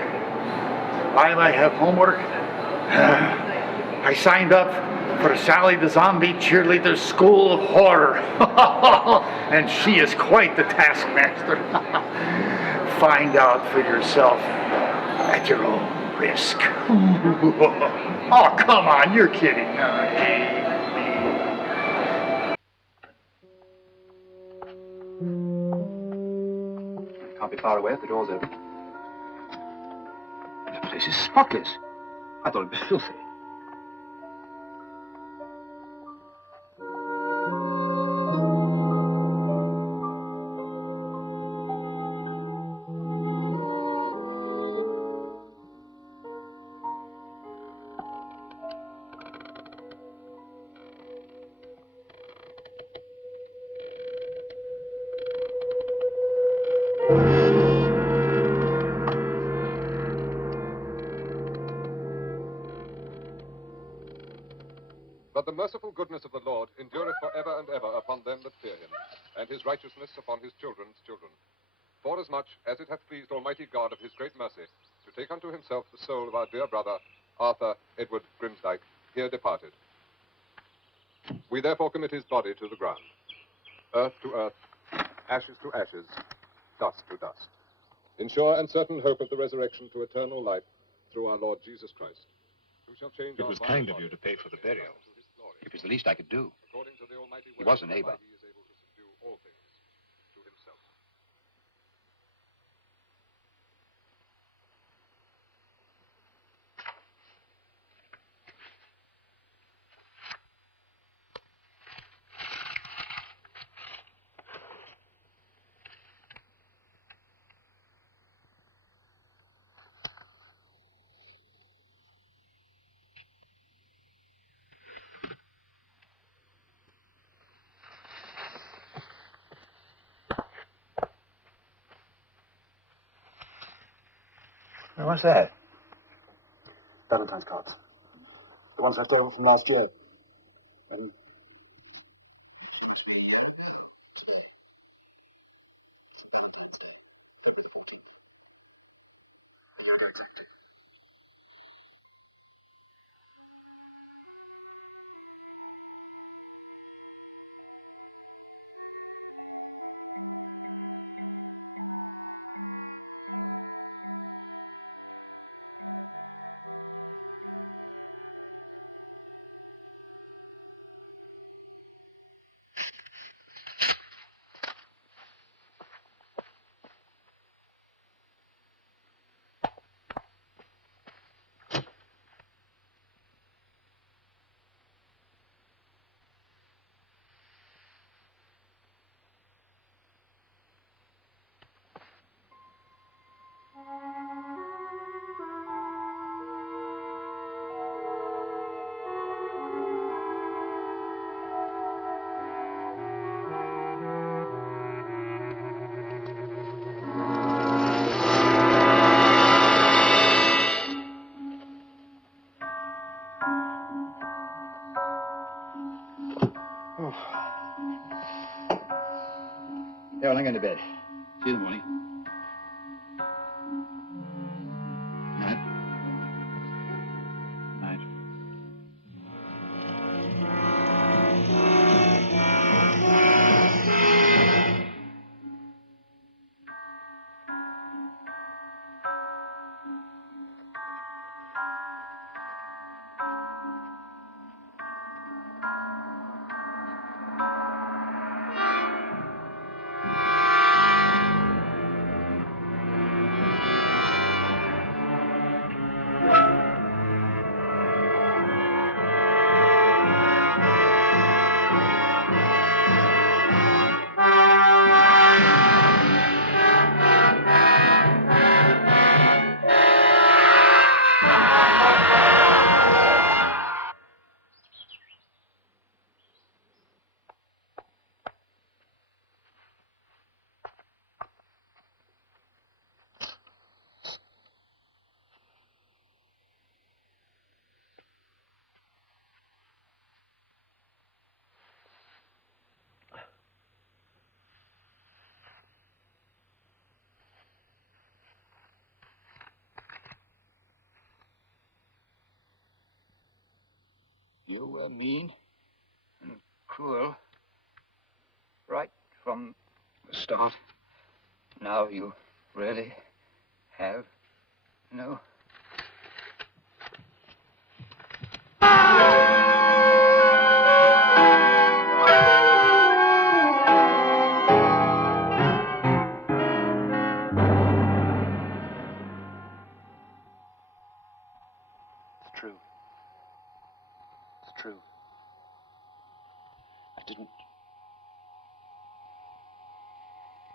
Why do I have homework? I signed up for Sally the Zombie Cheerleader School of Horror, and she is quite the taskmaster. Find out for yourself at your own risk. Oh, come on, you're kidding. Can't be far away if the door's open. place is spotless. I thought it was filthy. But the merciful goodness of the Lord endureth for ever and ever upon them that fear him, and his righteousness upon his children's children. Forasmuch as it hath pleased Almighty God of his great mercy to take unto himself the soul of our dear brother, Arthur Edward Grimsdyke, here departed. We therefore commit his body to the ground. Earth to earth, ashes to ashes, dust to dust. In sure and certain hope of the resurrection to eternal life through our Lord Jesus Christ, who shall change It our was vile kind of bodies you to pay for the burial. It was the least I could do. according to the almighty He will was a neighbor. whereby he is able to subdue all things to himself. What's that? Valentine's cards. The ones left over from last year. And Yeah, well, I'm going to bed. See you in the morning. Night. Night. You were mean and cruel right from the start. Now you really have no...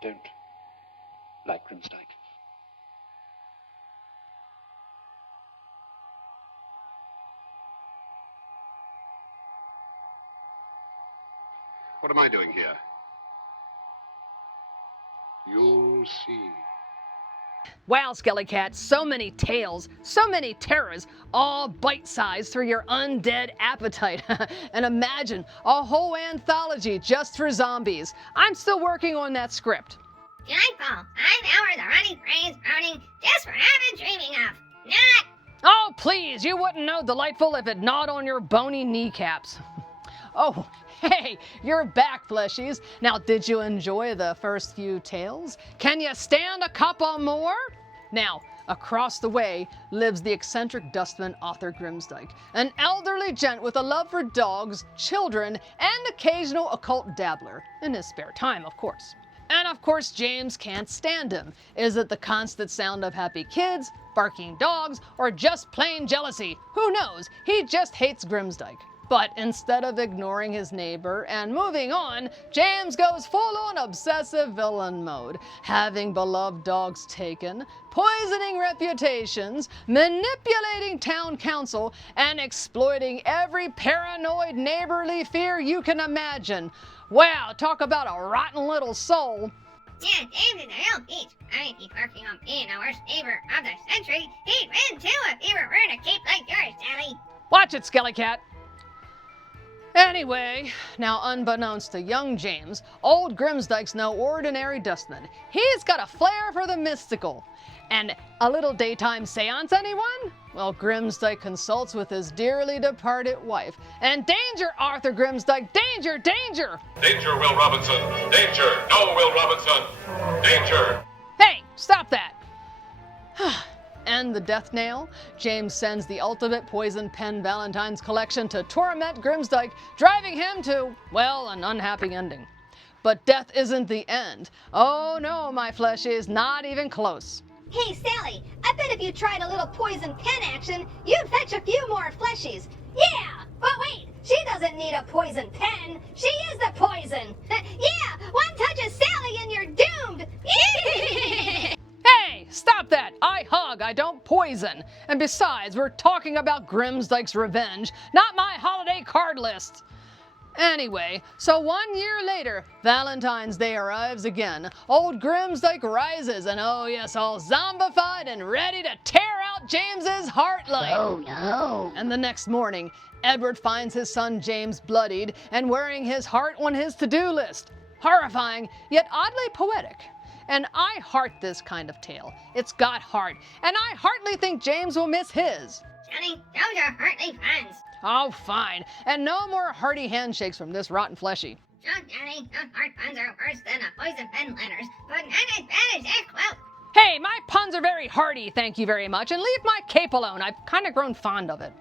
don't like Grimsdyke. What am I doing here? You'll see. Wow, Skellycat, so many tales, so many terrors, all bite-sized for your undead appetite. And imagine a whole anthology just for zombies. I'm still working on that script. Delightful. 5 hours of running praise burning just for avid dreaming of. Not. Oh, please, you wouldn't know delightful if it gnawed on your bony kneecaps. Oh, hey, you're back, fleshies. Now, did you enjoy the first few tales? Can you stand a couple more? Now, across the way lives the eccentric dustman Arthur Grimsdyke, an elderly gent with a love for dogs, children, and occasional occult dabbler, in his spare time, of course. And of course, James can't stand him. Is it the constant sound of happy kids, barking dogs, or just plain jealousy? Who knows? He just hates Grimsdyke. But instead of ignoring his neighbor and moving on, James goes full-on obsessive villain mode, having beloved dogs taken, poisoning reputations, manipulating town council, and exploiting every paranoid neighborly fear you can imagine. Wow, talk about a rotten little soul. Yeah, James is a real peach. I mean, he's working on being the worst neighbor of the century. He'd win too if he were in a cape like yours, Sally. Watch it, Skellycat. Anyway, now unbeknownst to young James, old Grimsdyke's no ordinary dustman. He's got a flair for the mystical. And a little daytime seance, anyone? Well, Grimsdyke consults with his dearly departed wife. And danger, Arthur Grimsdyke, danger, danger! Danger, Will Robinson! Danger! No, Will Robinson! Danger! Hey, stop that! And the death nail? James sends the ultimate poison pen Valentine's collection to torment Grimsdyke, driving him to, well, an unhappy ending. But death isn't the end. Oh no, my fleshies, not even close. Hey, Sally, I bet if you tried a little poison pen action, you'd fetch a few more fleshies. Yeah, but wait, she doesn't need a poison pen. She is the poison. Yeah, one touch of Sally and you're doomed. Hey, stop that! I hug, I don't poison. And besides, we're talking about Grimsdyke's revenge, not my holiday card list. Anyway, so 1 year later, Valentine's Day arrives again. Old Grimsdyke rises, and oh yes, all zombified and ready to tear out James's heart like. Oh no. And the next morning, Edward finds his son James bloodied and wearing his heart on his to-do list. Horrifying, yet oddly poetic. And I heart this kind of tale. It's got heart, and I heartily think James will miss his. Johnny, those are heartly friends. Oh, fine. And no more hearty handshakes from this rotten fleshy. So, Johnny, those heart puns are worse than a poison pen letters, but not as bad as that quilt. Hey, my puns are very hearty, thank you very much, and leave my cape alone. I've kind of grown fond of it.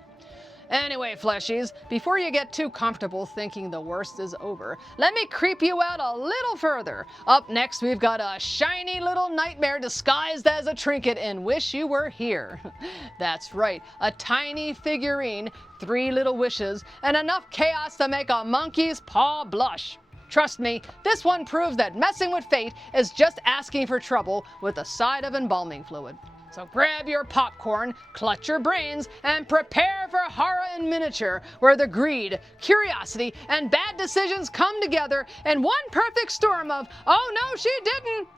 Anyway, fleshies, before you get too comfortable thinking the worst is over, let me creep you out a little further. Up next, we've got a shiny little nightmare disguised as a trinket and wish you were here. That's right, a tiny figurine, 3 little wishes, and enough chaos to make a monkey's paw blush. Trust me, this one proves that messing with fate is just asking for trouble with a side of embalming fluid. So grab your popcorn, clutch your brains, and prepare for horror in miniature, where the greed, curiosity, and bad decisions come together in one perfect storm of, oh no, she didn't!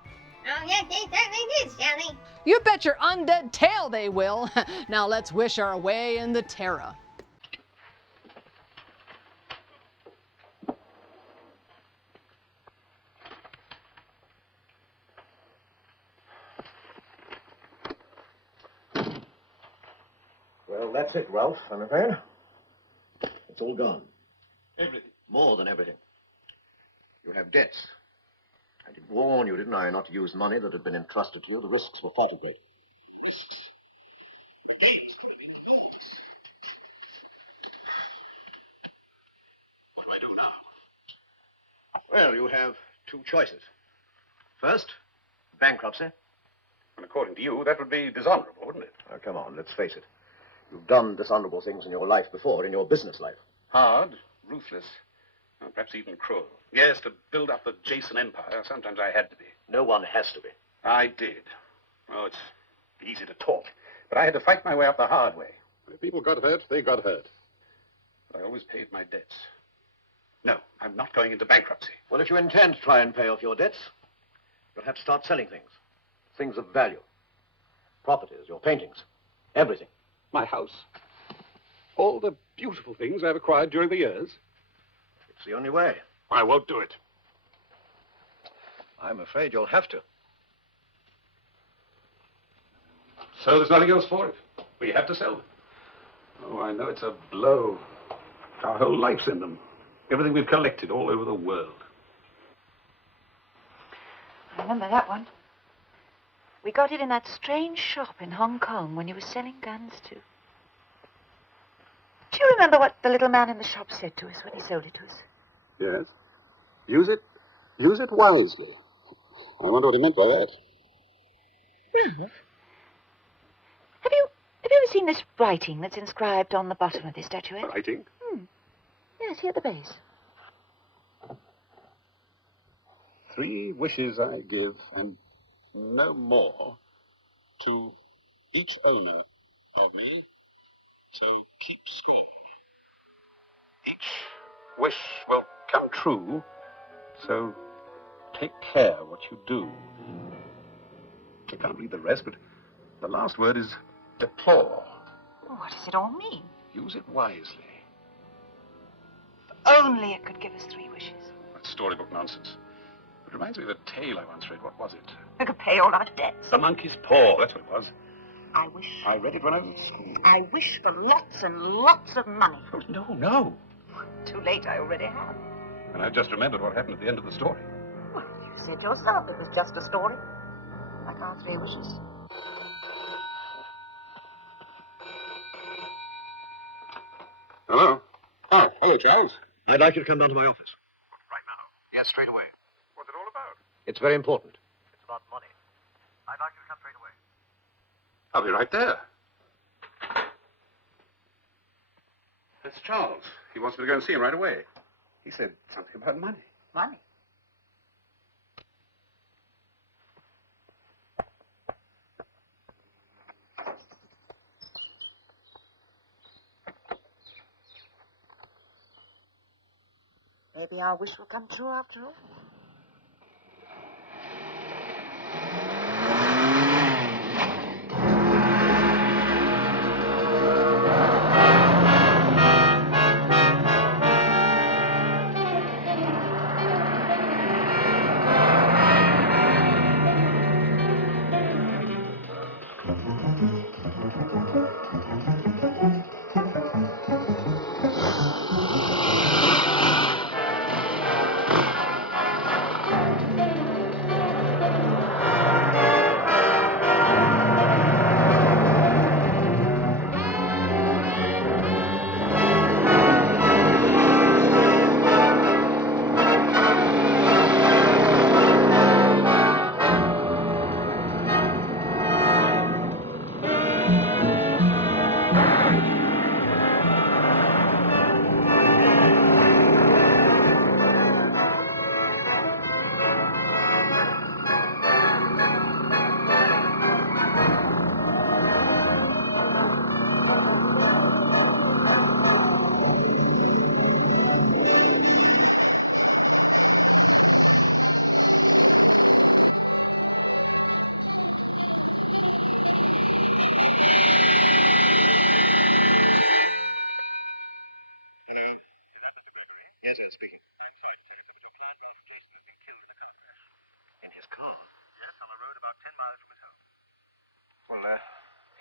Oh yes, they certainly did, Sally. You bet your undead tail they will. Now let's wish our way in the terror. Well, that's it, Ralph, I'm afraid. It's all gone. Everything. More than everything. You have debts. I did warn you, didn't I, not to use money that had been entrusted to you. The risks were far too great. Risks? The game's going in the balls. What do I do now? Well, you have 2 choices. First, bankruptcy. And according to you, that would be dishonorable, wouldn't it? Now, come on, let's face it. You've done dishonorable things in your life before, in your business life. Hard, ruthless, Or perhaps even cruel. Yes, to build up the Jason empire, sometimes I had to be. No one has to be. I did. Oh, it's easy to talk, but I had to fight my way up the hard way. If people got hurt, they got hurt. But I always paid my debts. No, I'm not going into bankruptcy. Well, if you intend to try and pay off your debts, you'll have to start selling things. Things of value. Properties, your paintings, everything. My house. All the beautiful things I've acquired during the years. It's the only way. I won't do it. I'm afraid you'll have to. So there's nothing else for it. We have to sell them. Oh, I know it's a blow. Our whole life's in them. Everything we've collected all over the world. I remember that one. We got it in that strange shop in Hong Kong when you were selling guns too. Do you remember what the little man in the shop said to us when he sold it to us? Yes. Use it wisely. I wonder what he meant by that. Ralph, have you ever seen this writing that's inscribed on the bottom of this statuette? Writing? Yes, here at the base. 3 wishes I give, and no more, to each owner of me, so keep score. Each wish will come true, so take care what you do. I can't read the rest, but the last word is deplore. What does it all mean? Use it wisely. If only it could give us 3 wishes. That's storybook nonsense. It reminds me of a tale I once read. What was it? We could pay all our debts. The monkey's paw, that's what it was. I wish. I read it when I was at school. I wish for lots and lots of money. Oh, no. Too late, I already have. And I just remembered what happened at the end of the story. Well, you said yourself it was just a story. Like our 3 wishes. Hello? Oh, hello, Charles. I'd like you to come down to my office. Right now? Yes, straight away. What's it all about? It's very important. It's about money. I'd like you to come straight away. I'll be right there. That's Charles. He wants me to go and see him right away. He said something about money. Money? Maybe our wish will come true after all.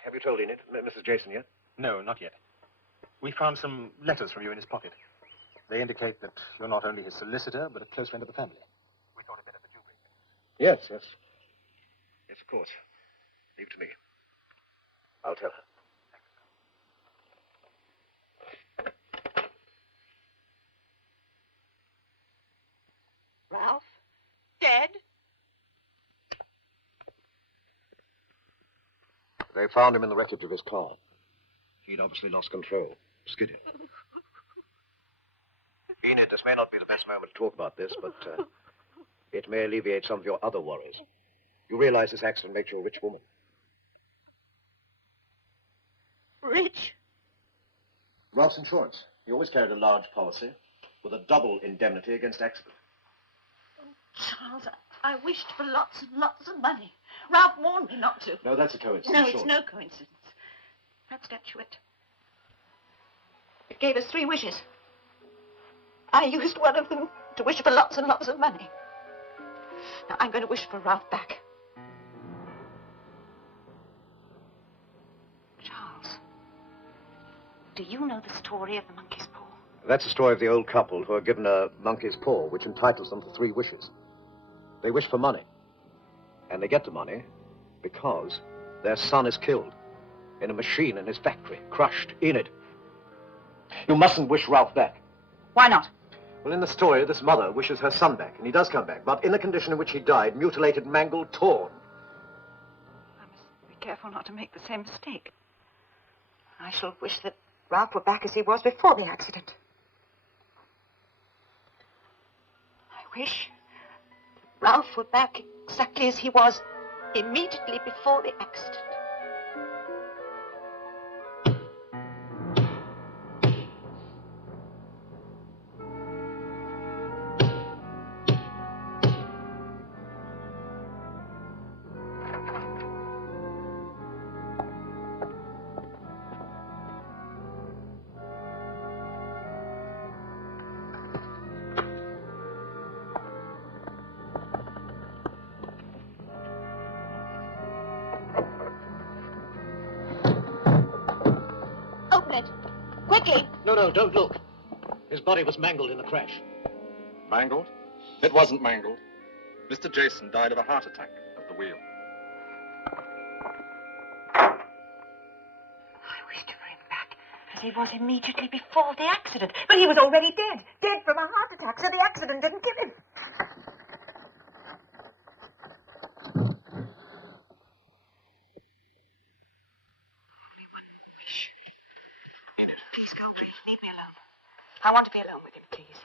Have you told Enid, Mrs. Jason, yet? No, not yet. We found some letters from you in his pocket. They indicate that you're not only his solicitor, but a close friend of the family. We thought it better that you bring them. Yes. Yes, of course. Leave it to me. I'll tell her. Ralph? Dead? They found him in the wreckage of his car. He'd obviously lost control. Skidded. Enid, this may not be the best moment to talk about this, but it may alleviate some of your other worries. You realize this accident makes you a rich woman. Rich? Ralph's insurance. He always carried a large policy with a double indemnity against accident. Charles, I wished for lots and lots of money. Ralph warned me not to. No, that's a coincidence. No, sure. it's no coincidence. That statuette. It gave us 3 wishes. I used one of them to wish for lots and lots of money. Now, I'm going to wish for Ralph back. Charles, do you know the story of the monkey's paw? That's the story of the old couple who are given a monkey's paw, which entitles them to 3 wishes. They wish for money, and they get the money because their son is killed in a machine in his factory, crushed in it. You mustn't wish Ralph back. Why not? Well, in the story, this mother wishes her son back, and he does come back, but in the condition in which he died, mutilated, mangled, torn. I must be careful not to make the same mistake. I shall wish that Ralph were back as he was before the accident. I wish Ralph were back exactly as he was immediately before the accident. Quickly! No, don't look. His body was mangled in the crash. Mangled? It wasn't mangled. Mr. Jason died of a heart attack at the wheel. I wish to bring him back as he was immediately before the accident. But he was already dead. Dead from a heart attack, so the accident didn't kill him. Please go away. Leave me alone. I want to be alone with him, please.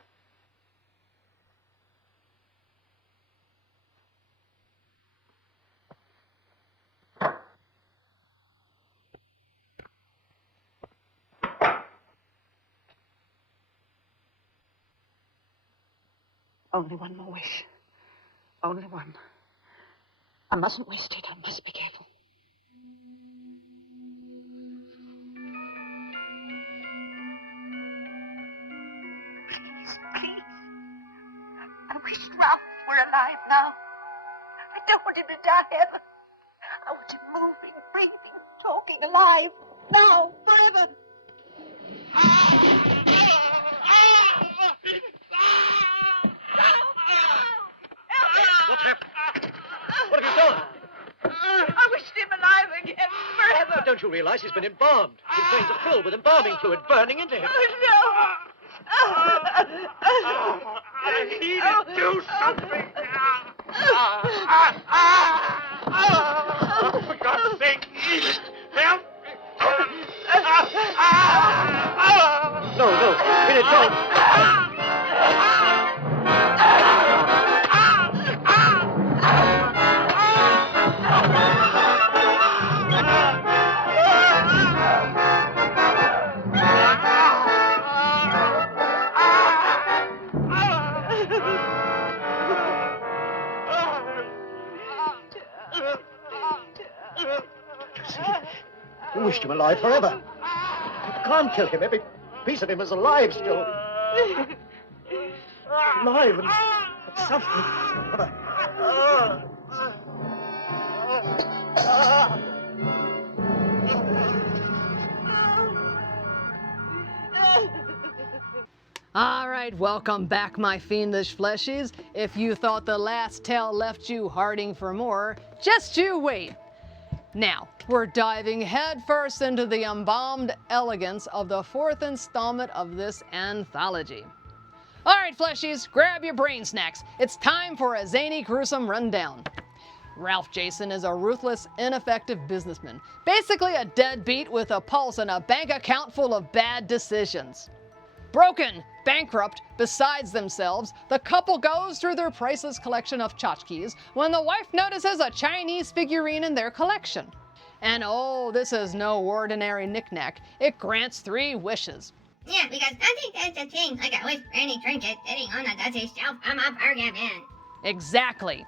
Only one more wish. Only one. I mustn't waste it. I must be careful. Please. I wish Ralph were alive now. I don't want him to die ever. I want him moving, breathing, talking, alive. Now, forever. What's happened? What have you done? I wished him alive again, forever. But don't you realize he's been embalmed? His veins are filled with embalming fluid burning into him. Oh, no. I need to do something. For God's sake, Edith, help me. No, Enid, don't. You wished him alive forever. You can't kill him. Every piece of him is alive still. Alive and suffering. All right, welcome back, my fiendish fleshies. If you thought the last tale left you hearting for more, just you wait. Now, we're diving headfirst into the embalmed elegance of the 4th installment of this anthology. All right, fleshies, grab your brain snacks. It's time for a zany, gruesome rundown. Ralph Jason is a ruthless, ineffective businessman. Basically a deadbeat with a pulse and a bank account full of bad decisions. Broken, bankrupt, besides themselves, the couple goes through their priceless collection of tchotchkes when the wife notices a Chinese figurine in their collection. And oh, this is no ordinary knick-knack. It grants 3 wishes. Yeah, because nothing does the thing like a wish for any trinket sitting on the dusty shelf of a pergamon. Exactly.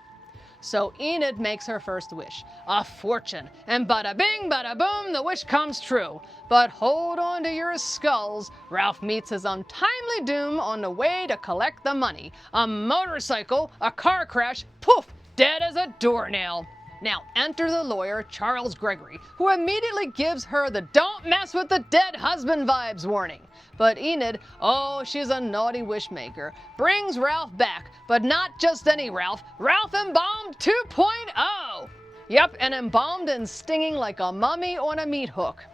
So Enid makes her first wish, a fortune, and bada bing, bada boom, the wish comes true. But hold on to your skulls, Ralph meets his untimely doom on the way to collect the money. A motorcycle, a car crash, poof, dead as a doornail. Now enter the lawyer, Charles Gregory, who immediately gives her the don't mess with the dead husband vibes warning. But Enid, oh, she's a naughty wish maker, brings Ralph back, but not just any Ralph, Ralph Embalmed 2.0. Yep, and embalmed and stinging like a mummy on a meat hook.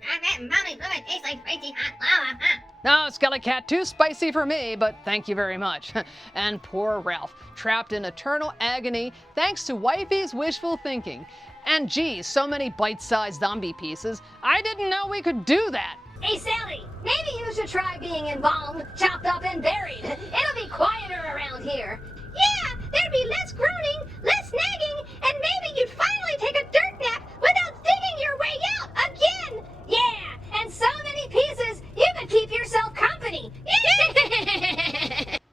That embalming fluid tastes like spicy hot lava, huh? No, Skelly Cat, too spicy for me, but thank you very much. And poor Ralph, trapped in eternal agony thanks to wifey's wishful thinking. And geez, so many bite-sized zombie pieces. I didn't know we could do that. Hey, Sally, maybe you should try being embalmed, chopped up, and buried. It'll be quieter around here. Yeah, there'd be less groaning, less nagging, and maybe you'd finally take a dirt nap without digging your way out again. Yeah, and so many pieces, you could keep yourself company.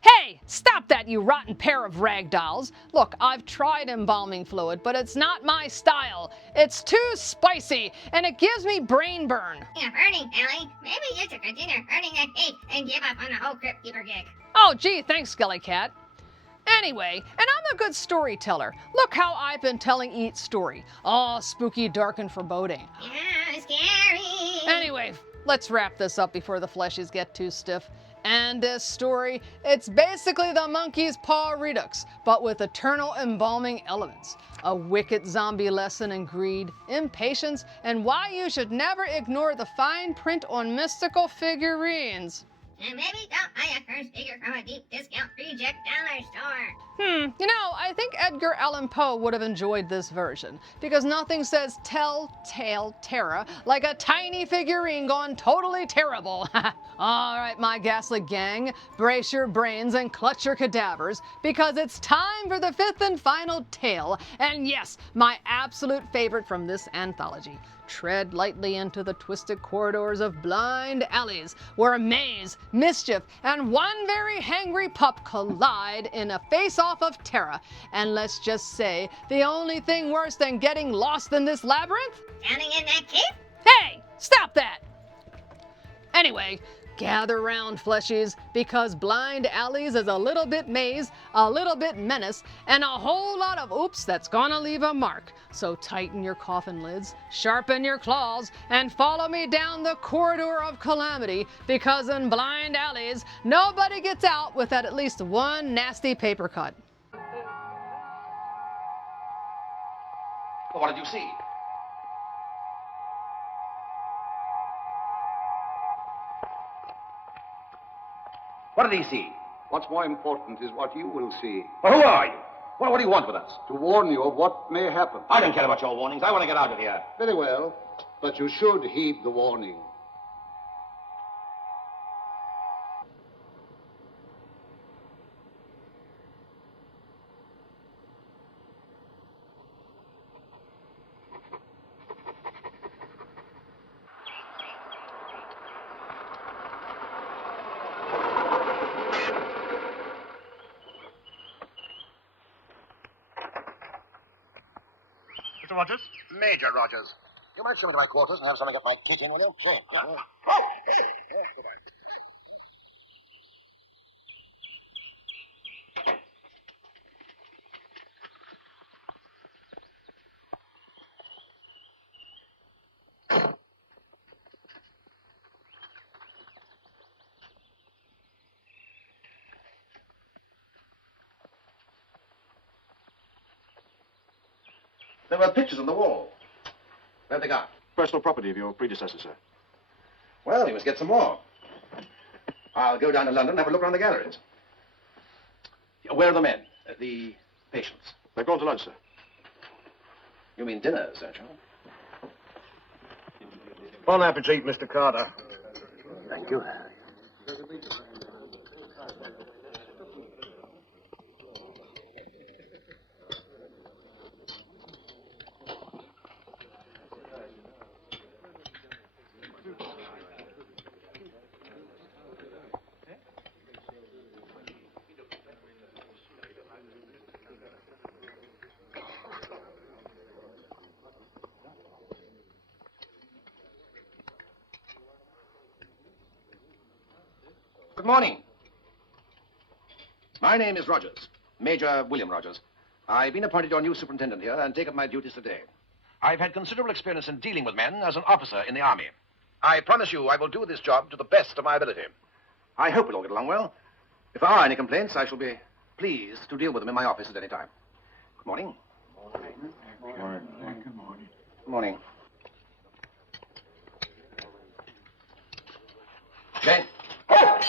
Hey, stop that, you rotten pair of rag dolls. Look, I've tried embalming fluid, but it's not my style. It's too spicy, and it gives me brain burn. Yeah, burning, Sally. Maybe you should consider burning that cake and give up on the whole Crypt Keeper gig. Oh, gee, thanks, Skelly Cat. Anyway, and I'm a good storyteller. Look how I've been telling each story. All spooky, dark, and foreboding. Yeah, scary. Anyway, let's wrap this up before the fleshies get too stiff. And this story, it's basically the Monkey's Paw Redux, but with eternal embalming elements. A wicked zombie lesson in greed, impatience, and why you should never ignore the fine print on mystical figurines. And maybe don't buy a cursed figure from a deep discount reject dollar store. You know, I think Edgar Allan Poe would have enjoyed this version, because nothing says telltale terror like a tiny figurine gone totally terrible. All right, my ghastly gang, brace your brains and clutch your cadavers, because it's time for the 5th and final tale, and yes, my absolute favorite from this anthology. Tread lightly into the twisted corridors of blind alleys where maze, mischief, and one very hangry pup collide in a face-off of terror. And let's just say, the only thing worse than getting lost in this labyrinth? Standing in that cave? Hey, stop that! Anyway, gather round, fleshies, because Blind Alleys is a little bit maze, a little bit menace, and a whole lot of oops that's gonna leave a mark. So tighten your coffin lids, sharpen your claws, and follow me down the corridor of calamity, because in Blind Alleys, nobody gets out without at least one nasty paper cut. Well, what did you see? What did he see? What's more important is what you will see. Well, who are you? What do you want with us? To warn you of what may happen. I don't care about your warnings. I want to get out of here. Very well, but you should heed the warning. Mr. Rogers? Major Rogers. You might come into my quarters and have something at my kick in with you. Sure. Goodbye. There were pictures on the wall. Where'd they go? Personal property of your predecessor, sir. Well, he must get some more. I'll go down to London and have a look around the galleries. Where are the men? The patients? They've gone to lunch, sir. You mean dinner, Sergeant? Bon appetit, Mr. Carter. Thank you. morning. My name is Rogers, Major William Rogers. I've been appointed your new superintendent here and take up my duties today. I've had considerable experience in dealing with men as an officer in the army. I promise you I will do this job to the best of my ability. I hope we'll all get along well. If there are any complaints, I shall be pleased to deal with them in my office at any time. Good morning. Good morning. Good morning. Good morning. Jane. Oh!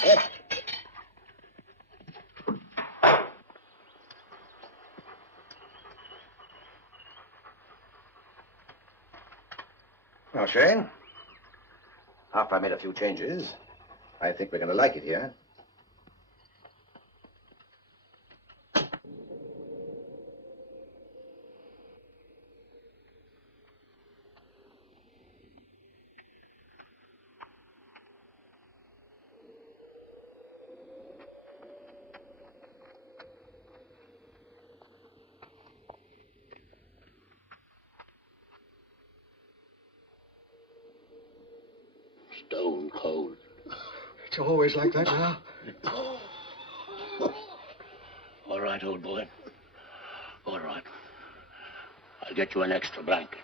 Well, Shane, after I made a few changes, I think we're going to like it here. Stone cold. It's always like that now. All right, old boy. All right. I'll get you an extra blanket.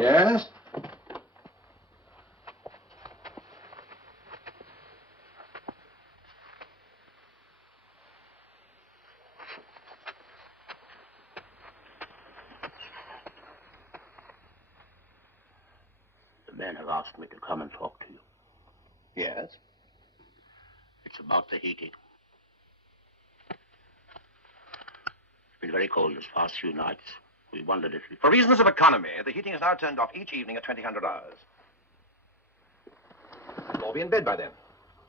Yes? The men have asked me to come and talk to you. Yes? It's about the heating. It's been very cold this past few nights. We wondered if you... For reasons of economy, the heating is now turned off each evening at 2000 hours. You'll all be in bed by then.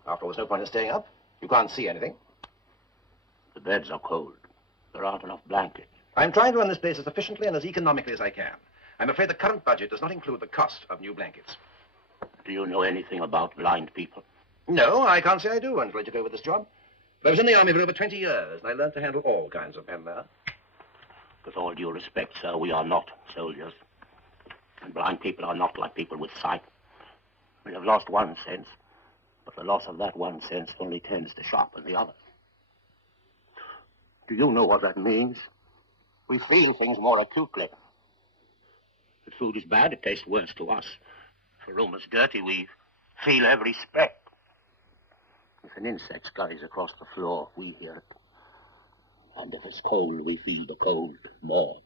After all, there's no point in staying up. You can't see anything. The beds are cold. There aren't enough blankets. I'm trying to run this place as efficiently and as economically as I can. I'm afraid the current budget does not include the cost of new blankets. Do you know anything about blind people? No, I can't say I do until I took over this job. But I was in the army for over 20 years, and I learned to handle all kinds of men there. With all due respect, sir, we are not soldiers. And blind people are not like people with sight. We have lost one sense, but the loss of that one sense only tends to sharpen the other. Do you know what that means? We feel things more acutely. If food is bad, it tastes worse to us. If a room is dirty, we feel every speck. If an insect scurries across the floor, we hear it. And if it's cold, we feel the cold more.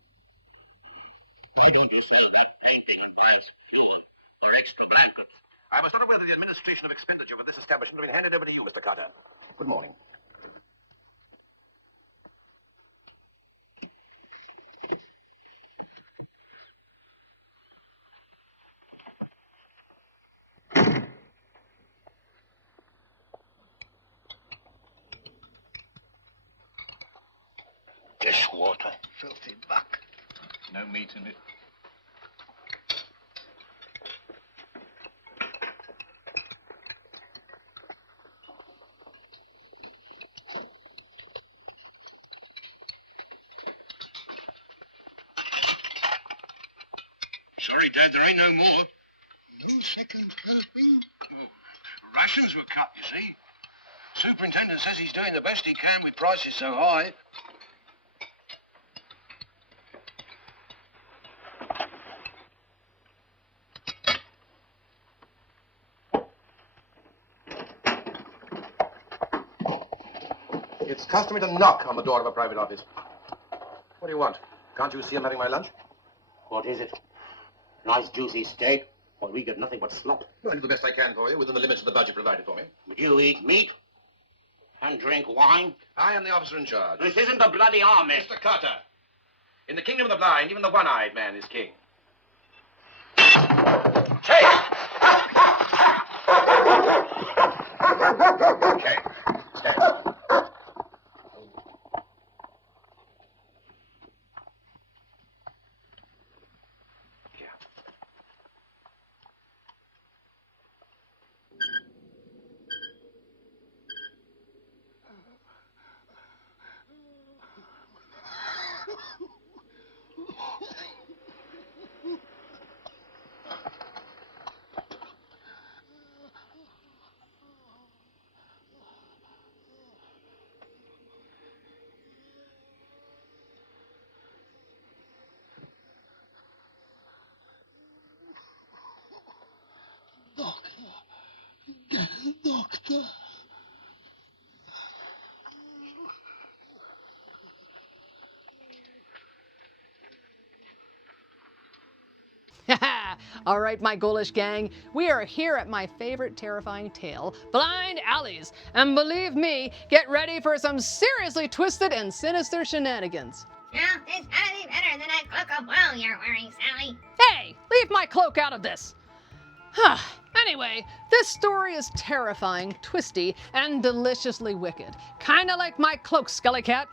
Why don't you see the extra blankets? I was not aware that the administration of expenditure for this establishment had been handed over to you, Mr. Carter. Good morning. Dishwater. Filthy buck. No meat in it. Sorry, Dad, there ain't no more. No second helping? Oh, rations were cut, you see. Superintendent says he's doing the best he can with prices so high. It's customary to knock on the door of a private office. What do you want? Can't you see I'm having my lunch? What is it? Nice juicy steak? Well, we get nothing but slop. I'll do the best I can for you, within the limits of the budget provided for me. Would you eat meat? And drink wine? I am the officer in charge. This isn't the bloody army. Mr. Carter, in the kingdom of the blind, even the one-eyed man is king. Okay. Stand. Doctor. All right, my ghoulish gang, we are here at my favorite terrifying tale, Blind Alleys. And believe me, get ready for some seriously twisted and sinister shenanigans. Well, it's gotta be better than that cloak of woe you're wearing, Sally. Hey, leave my cloak out of this. Anyway, this story is terrifying, twisty, and deliciously wicked. Kinda like my cloak, Skelly Cat.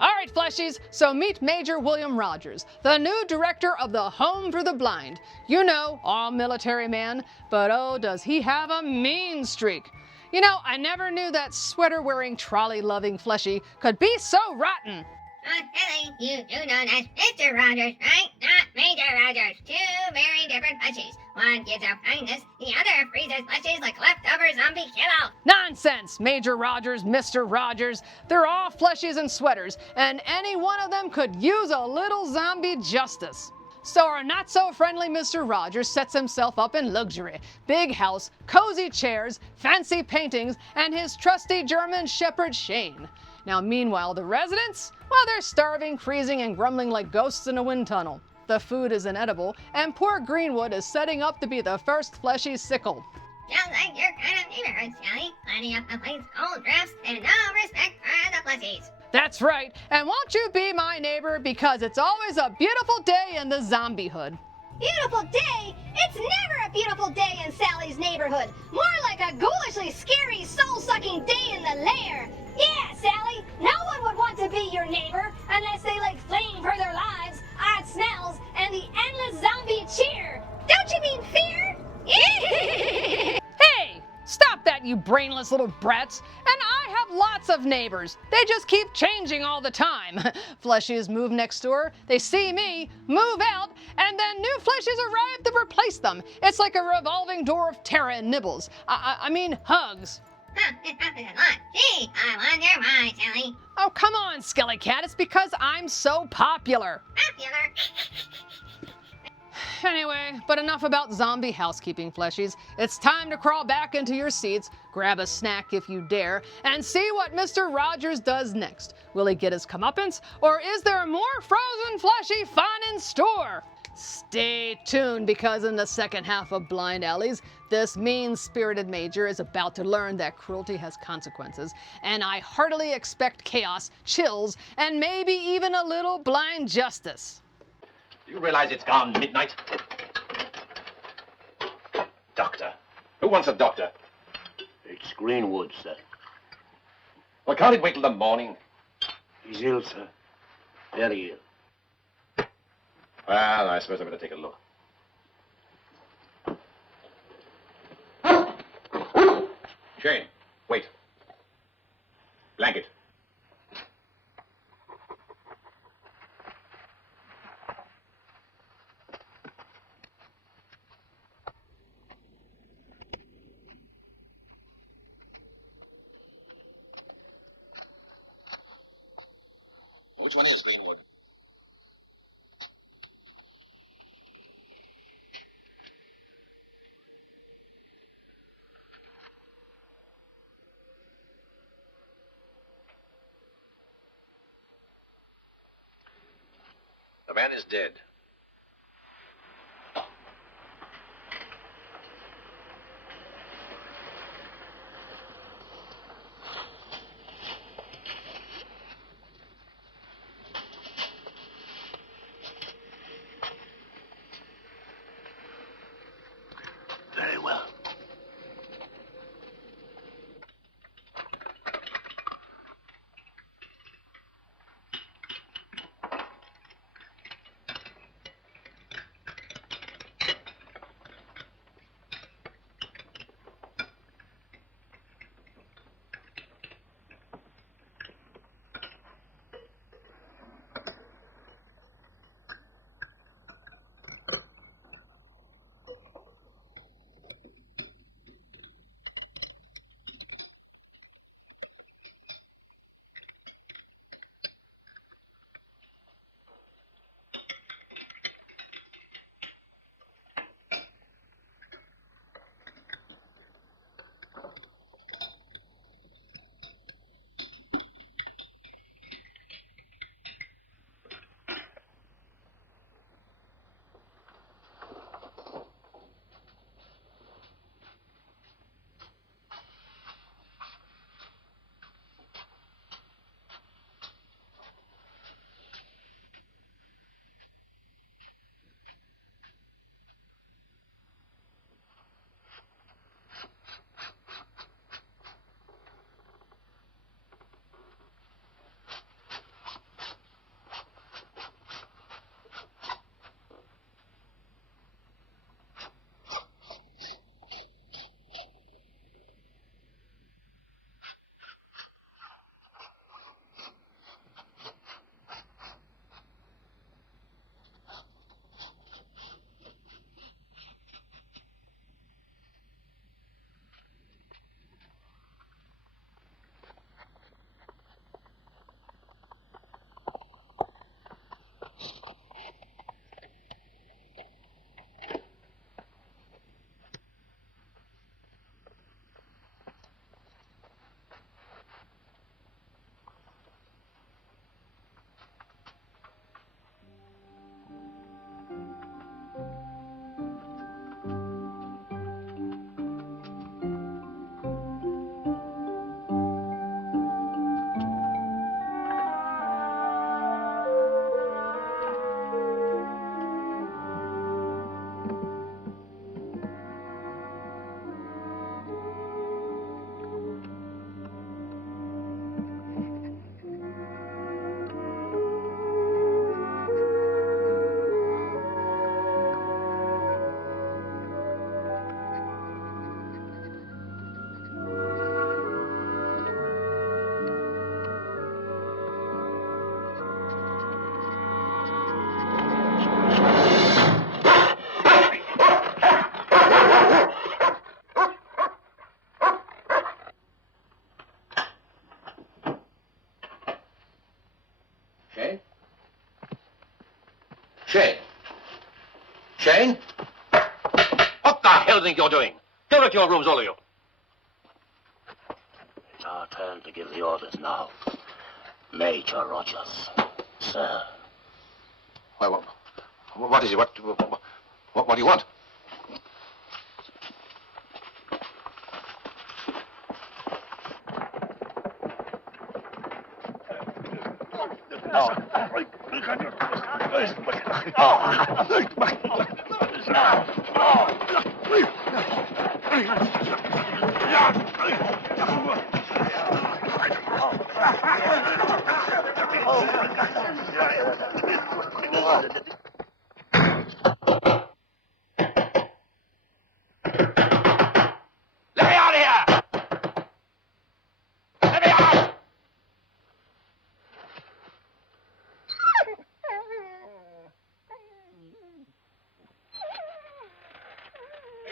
All right, fleshies, so meet Major William Rogers, the new director of the Home for the Blind. You know, all military man, but oh, does he have a mean streak. You know, I never knew that sweater-wearing, trolley-loving fleshie could be so rotten. Ellie, you do know that's Mr. Rogers, right? Not Major Rogers. Two very different fleshies. One gives out kindness, the other freezes fleshies like leftover zombie kiddo. Nonsense, Major Rogers, Mr. Rogers. They're all fleshies and sweaters, and any one of them could use a little zombie justice. So our not-so-friendly Mr. Rogers sets himself up in luxury. Big house, cozy chairs, fancy paintings, and his trusty German shepherd Shane. Now meanwhile, the residents? Well, they're starving, freezing, and grumbling like ghosts in a wind tunnel. The food is inedible, and poor Greenwood is setting up to be the first fleshy sickle. Sounds like your kind of neighborhood, Sally. Lining up the plates, cold drafts, and no respect for the fleshies. That's right, and won't you be my neighbor, because it's always a beautiful day in the zombie hood. Beautiful day? It's never a beautiful day in Sally's neighborhood. More like a ghoulishly scary, soul-sucking day in the lair. Yeah, Sally, no one would want to be your neighbor unless they like fleeing for their lives, odd smells, and the endless zombie cheer. Don't you mean fear? Hey, stop that, you brainless little brats. And I have lots of neighbors. They just keep changing all the time. Fleshies move next door, they see me, move out, and then new fleshies arrive to replace them. It's like a revolving door of terror and nibbles. I mean hugs. Huh, it happens a lot. Gee, I wonder why, Sally. Oh, come on, Skelly Cat. It's because I'm so popular. Popular? Anyway, but enough about zombie housekeeping, fleshies. It's time to crawl back into your seats, grab a snack if you dare, and see what Mr. Rogers does next. Will he get his comeuppance, or is there more frozen fleshy fun in store? Stay tuned, because in the second half of Blind Alleys, this mean-spirited major is about to learn that cruelty has consequences, and I heartily expect chaos, chills, and maybe even a little blind justice. You realize it's gone midnight? Doctor. Who wants a doctor? It's Greenwood, sir. Well, can't it wait till the morning? He's ill, sir. Very ill. Well, I suppose I better take a look. Shane, wait. Blanket. Which one is Greenwood? The man is dead. Shane? Shane? What the hell do you think you're doing? Go back to your rooms, all of you. It's our turn to give the orders now. Major Rogers, sir. Well, what is it? What do you want?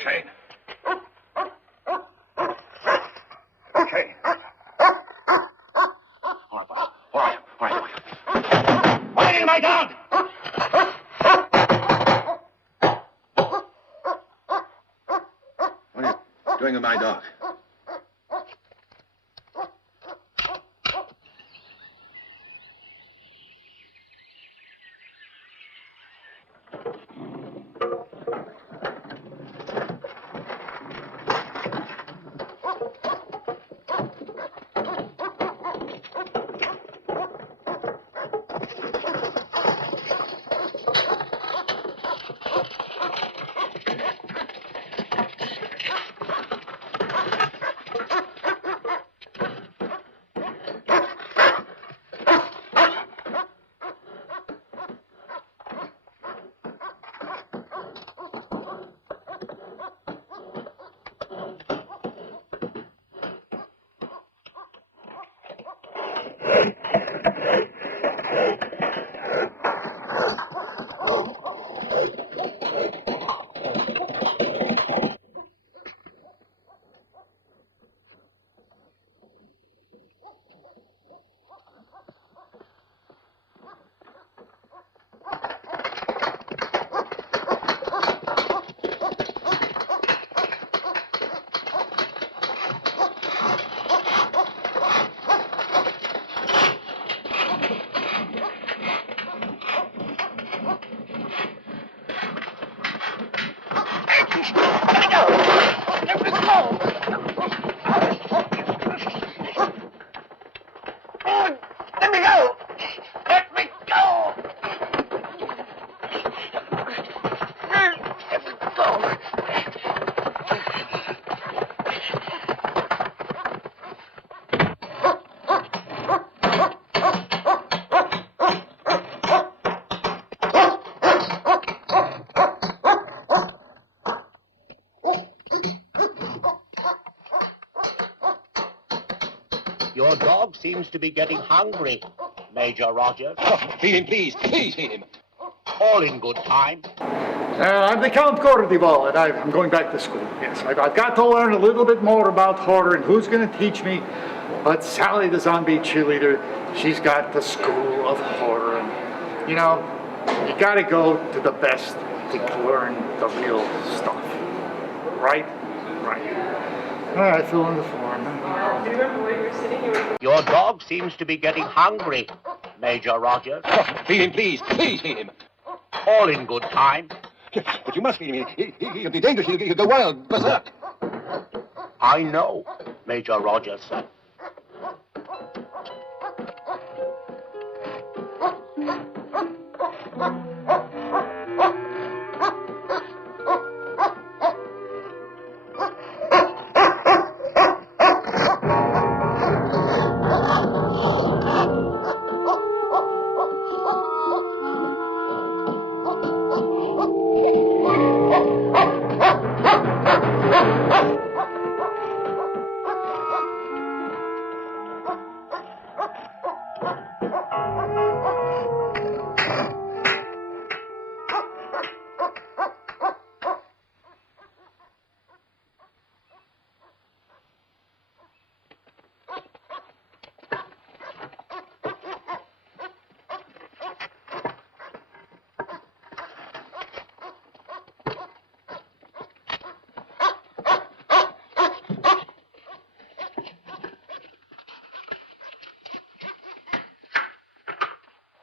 Shane. Shane. All right. Why did my dog? What are you doing with my dog? Your dog seems to be getting hungry, Major Rogers. Feed him, please. Please feed him. All in good time. I'm the Count Gordival, and I'm going back to school. Yes, I've got to learn a little bit more about horror, and who's going to teach me? But Sally the Zombie Cheerleader, she's got the school of horror. And, you know, you got to go to the best to learn the real stuff. Right? Right. All right, fill in the form. Your dog seems to be getting hungry, Major Rogers. Feed him, please. Please feed him. All in good time. But you must feed him. He'll be dangerous. He'll go wild, berserk. I know, Major Rogers, sir.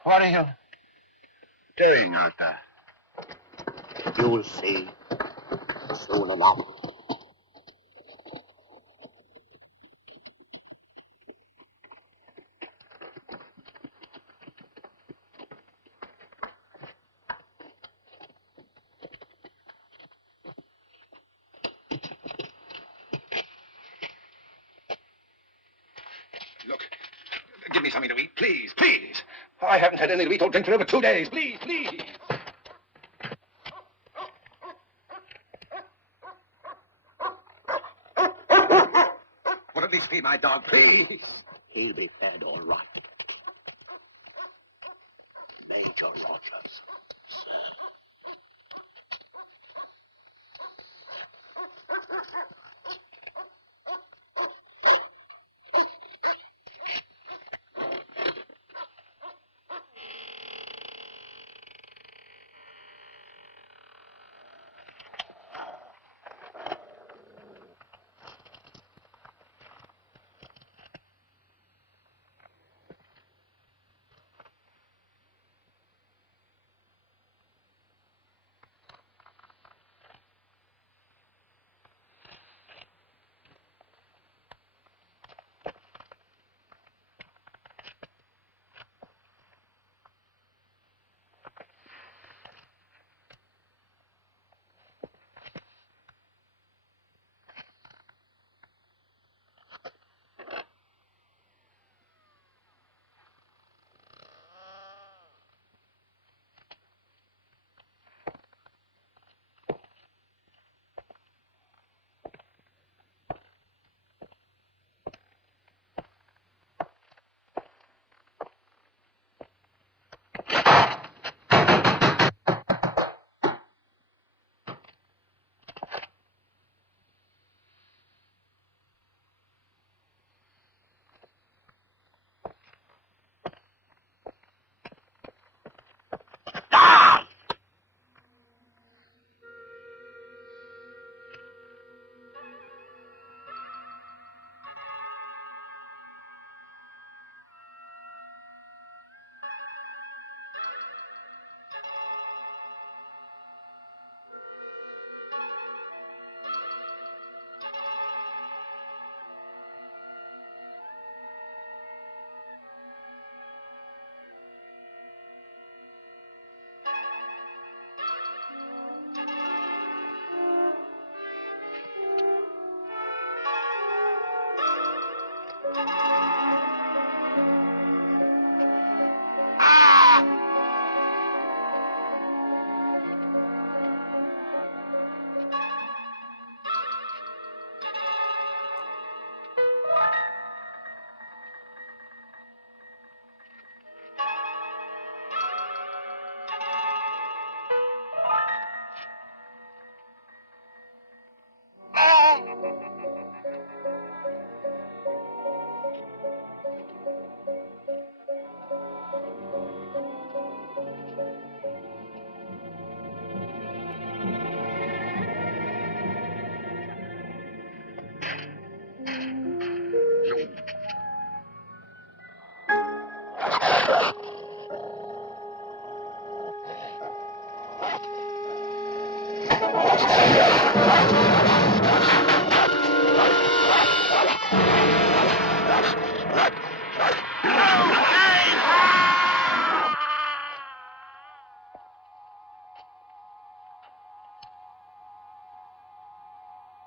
What are you doing out there? You'll see soon enough. Look, give me something to eat, please, please. I haven't had anything to eat or drink for over 2 days. Please, please. Well, at least feed my dog, please. He'll be fed all right. Major Rogers.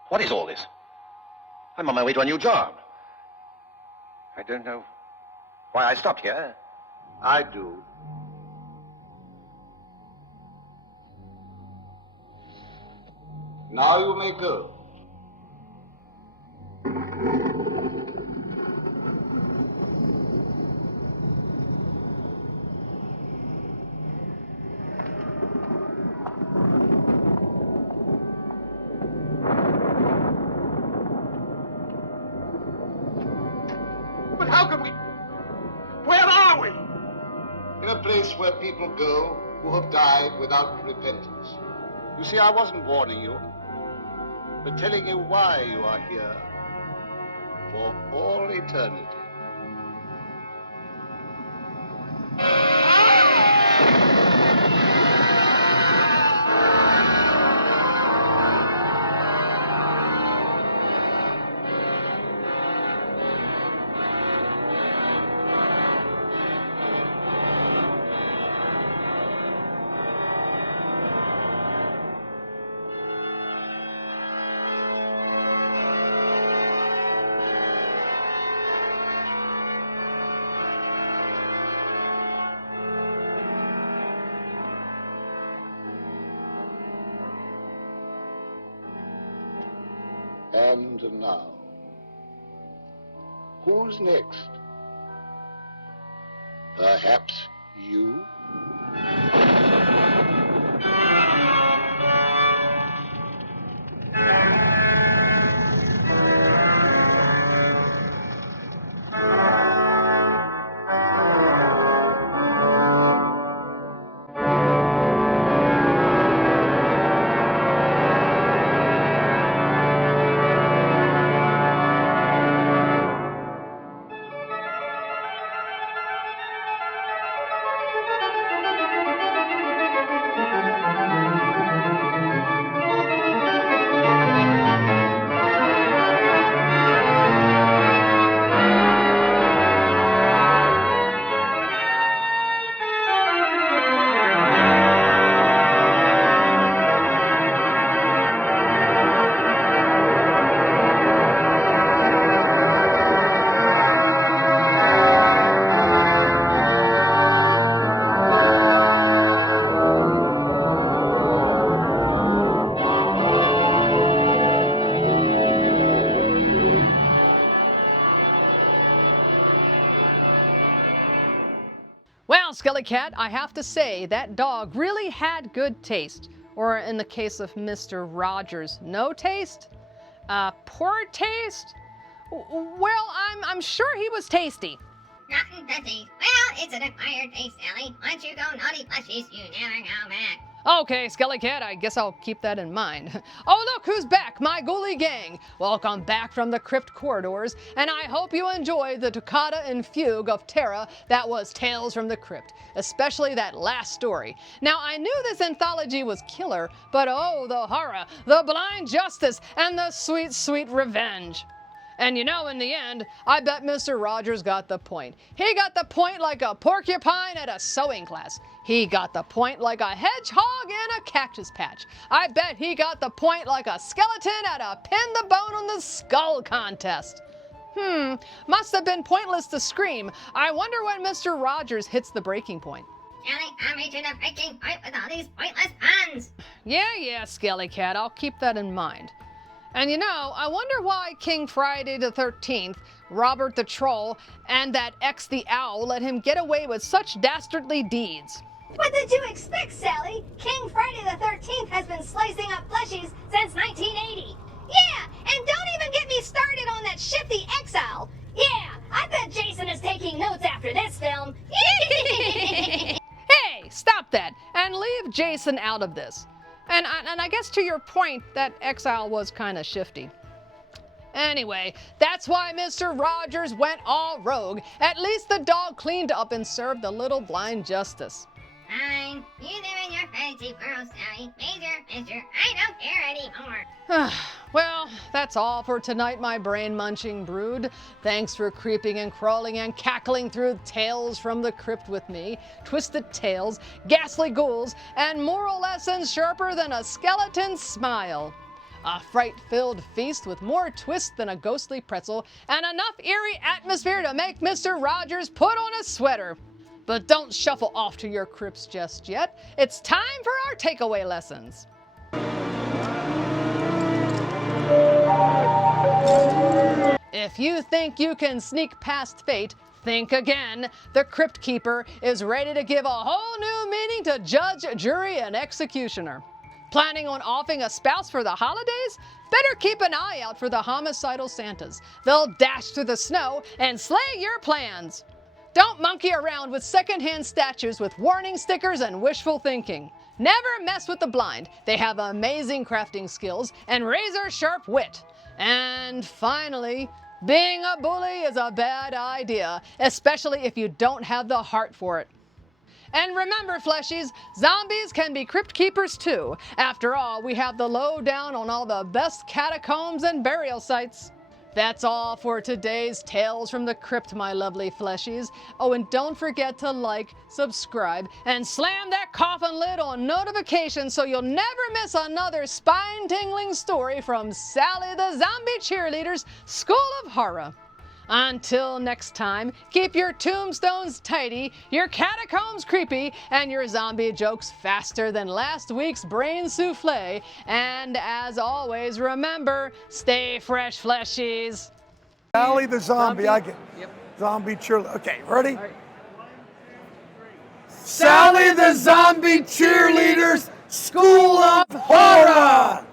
What is all this? I'm on my way to a new job. I don't know why I stopped here. I do. Now you may go. But how can we? Where are we? In a place where people go who have died without repentance. You see, I wasn't warning you, but telling you why you are here for all eternity. And now, who's next? Perhaps you? Well, Skelly Cat, I have to say that dog really had good taste. Or in the case of Mr. Rogers, no taste? Poor taste? Well, I'm sure he was tasty. Rotten pussies. Well, it's an acquired taste, Sally. Once you go naughty fleshies, you never go back. Okay, Skelly Cat, I guess I'll keep that in mind. Oh, look who's back, my ghoulie gang. Welcome back from the crypt corridors, and I hope you enjoyed the toccata and fugue of terror that was Tales from the Crypt, especially that last story. Now, I knew this anthology was killer, but oh, the horror, the blind justice, and the sweet, sweet revenge. And you know, in the end, I bet Mr. Rogers got the point. He got the point like a porcupine at a sewing class. He got the point like a hedgehog in a cactus patch. I bet he got the point like a skeleton at a pin the bone on the skull contest. Must have been pointless to scream. I wonder when Mr. Rogers hits the breaking point. Sally, I'm reaching a breaking point with all these pointless puns. Yeah, Skelly Cat, I'll keep that in mind. And you know, I wonder why King Friday the 13th, Robert the Troll, and that X the Owl let him get away with such dastardly deeds. What did you expect, Sally? King Friday the 13th has been slicing up fleshies since 1980. Yeah, and don't even get me started on that shifty X-Owl. Yeah, I bet Jason is taking notes after this film. Hey, stop that, and leave Jason out of this. And I guess to your point, that X-Owl was kind of shifty. Anyway, that's why Mr. Rogers went all rogue. At least the dog cleaned up and served the little blind justice. Fine. You live in your fancy world, Sally. Major, mister, I don't care anymore. Well, that's all for tonight, my brain-munching brood. Thanks for creeping and crawling and cackling through Tales from the Crypt with me, twisted tales, ghastly ghouls, and moral lessons sharper than a skeleton's smile. A fright-filled feast with more twist than a ghostly pretzel, and enough eerie atmosphere to make Mr. Rogers put on a sweater. But don't shuffle off to your crypts just yet. It's time for our takeaway lessons. If you think you can sneak past fate, think again. The Crypt Keeper is ready to give a whole new meaning to judge, jury, and executioner. Planning on offing a spouse for the holidays? Better keep an eye out for the homicidal Santas. They'll dash through the snow and slay your plans. Don't monkey around with secondhand statues with warning stickers and wishful thinking. Never mess with the blind. They have amazing crafting skills and razor-sharp wit. And finally, being a bully is a bad idea, especially if you don't have the heart for it. And remember, fleshies, zombies can be crypt keepers too. After all, we have the lowdown on all the best catacombs and burial sites. That's all for today's Tales from the Crypt, my lovely fleshies. Oh, and don't forget to like, subscribe, and slam that coffin lid on notifications so you'll never miss another spine-tingling story from Sally the Zombie Cheerleader's School of Horror. Until next time, keep your tombstones tidy, your catacombs creepy, and your zombie jokes faster than last week's brain souffle. And as always, remember, stay fresh, fleshies. Sally the Zombie. I get Zombie Cheerleader. Okay, ready? Right. Sally the Zombie Cheerleader's School of Horror!